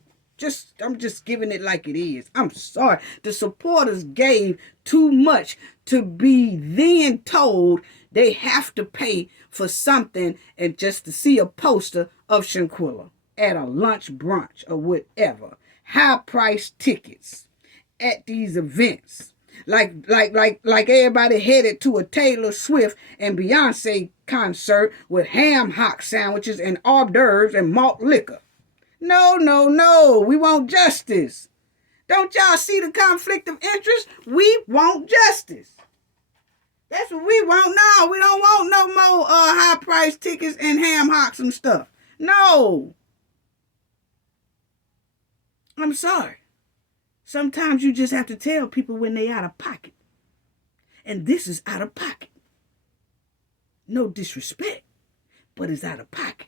I'm just giving it like it is. I'm sorry. The supporters gave too much to be then told they have to pay for something and just to see a poster of Shanquella at a lunch, brunch, or whatever. High-priced tickets at these events. Like everybody headed to a Taylor Swift and Beyonce concert with ham hock sandwiches and hors d'oeuvres and malt liquor. No. We want justice. Don't y'all see the conflict of interest? We want justice. That's what we want now. We don't want no more high-priced tickets and ham hocks and stuff. No. I'm sorry. Sometimes you just have to tell people when they out of pocket. And this is out of pocket. No disrespect, but it's out of pocket.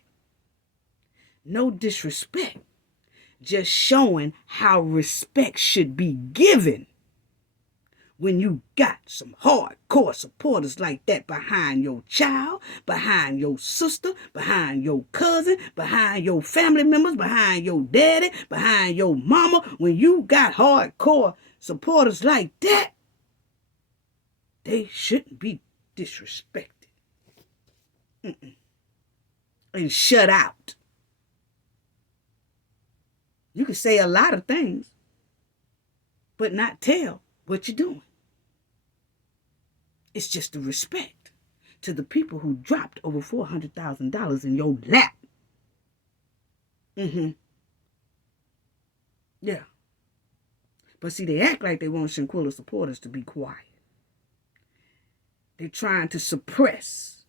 No disrespect. Just showing how respect should be given when you got some hardcore supporters like that behind your child, behind your sister, behind your cousin, behind your family members, behind your daddy, behind your mama. When you got hardcore supporters like that, they shouldn't be disrespected. and shut out. You can say a lot of things, but not tell what you're doing. It's just the respect to the people who dropped over $400,000 in your lap. Yeah. But see, they act like they want Shanquella supporters to be quiet. They're trying to suppress.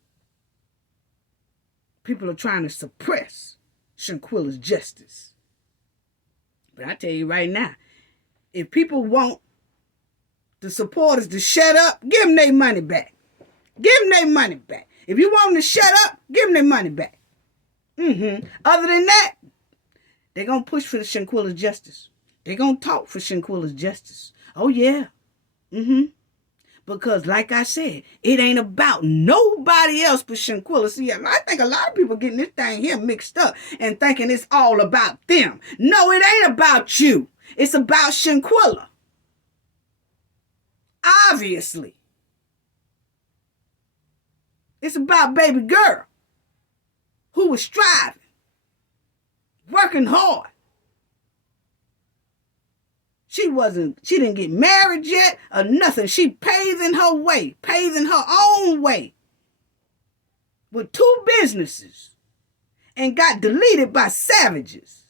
People are trying to suppress Shanquella's justice. But I tell you right now, if people want the supporters to shut up, give them their money back. Give them their money back. If you want them to shut up, give them their money back. Other than that, they're going to push for the Shanquella's justice. They're going to talk for Shanquella's justice. Oh, yeah. Because, like I said, it ain't about nobody else but Shanquella. See, I think a lot of people getting this thing here mixed up and thinking it's all about them. No, it ain't about you. It's about Shanquella. Obviously. It's about baby girl who was striving, working hard. She didn't get married yet or nothing. She paving her way, paving her own way with 2 businesses and got deleted by savages.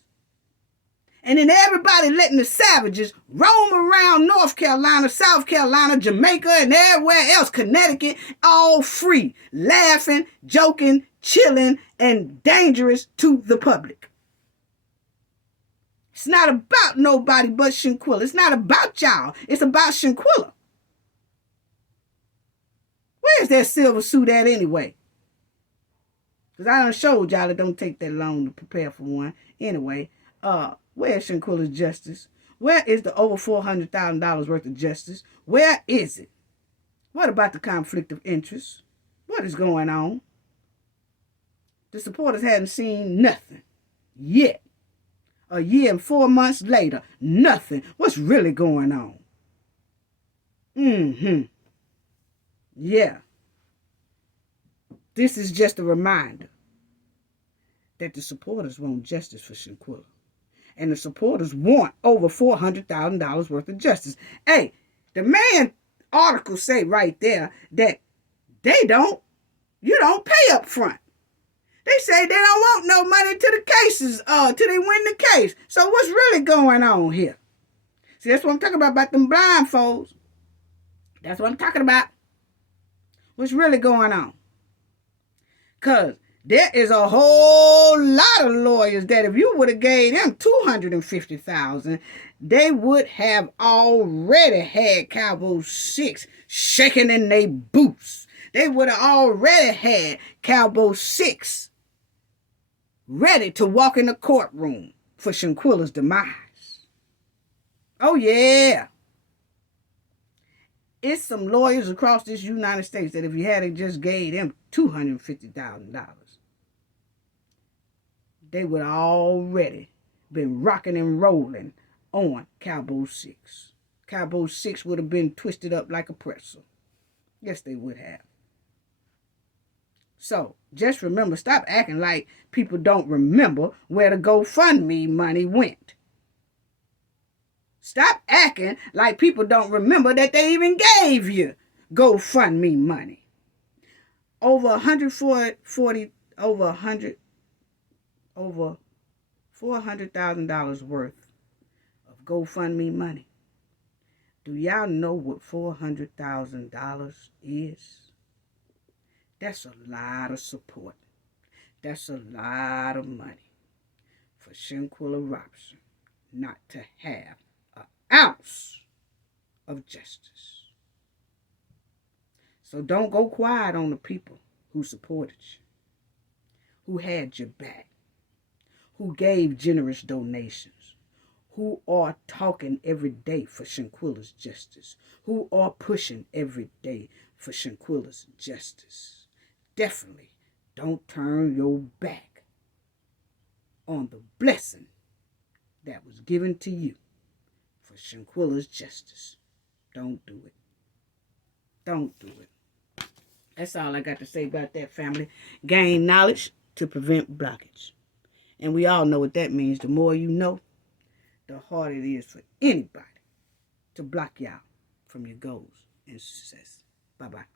And then everybody letting the savages roam around North Carolina, South Carolina, Jamaica, and everywhere else, Connecticut, all free, laughing, joking, chilling, and dangerous to the public. It's not about nobody but Shanquella. It's not about y'all. It's about Shanquella. Where's that silver suit at anyway? Because I done showed y'all it don't take that long to prepare for one. Anyway, where's Shanquella's justice? Where is the over $400,000 worth of justice? Where is it? What about the conflict of interest? What is going on? The supporters hadn't seen nothing yet. A year and 4 months later, nothing. What's really going on? Yeah. This is just a reminder that the supporters want justice for Shanquella. And the supporters want over $400,000 worth of justice. Hey, the man article say right there that you don't pay up front. They say they don't want no money to the cases, till they win the case. So what's really going on here? See, that's what I'm talking about them blindfolds. That's what I'm talking about. What's really going on? Because there is a whole lot of lawyers that if you would have gave them $250,000, they would have already had Cowboy 6 shaking in their boots. They would have already had Cowboy 6 ready to walk in the courtroom for Shanquella's demise. Oh, yeah. It's some lawyers across this United States that if you had just gave them $250,000, they would already been rocking and rolling on Cowboy 6. Cowboy 6 would have been twisted up like a pretzel. Yes, they would have. So, just remember, stop acting like people don't remember where the GoFundMe money went. Stop acting like people don't remember that they even gave you GoFundMe money. Over $400,000 worth of GoFundMe money. Do y'all know what $400,000 is? That's a lot of support. That's a lot of money for Shanquella Robinson not to have an ounce of justice. So don't go quiet on the people who supported you, who had your back, who gave generous donations, who are talking every day for Shanquella's justice, who are pushing every day for Shanquella's justice. Definitely don't turn your back on the blessing that was given to you for Shanquella's justice. Don't do it. Don't do it. That's all I got to say about that, family. Gain knowledge, to prevent blockage. And we all know what that means. The more you know, the harder it is for anybody to block you out from your goals and success. Bye-bye.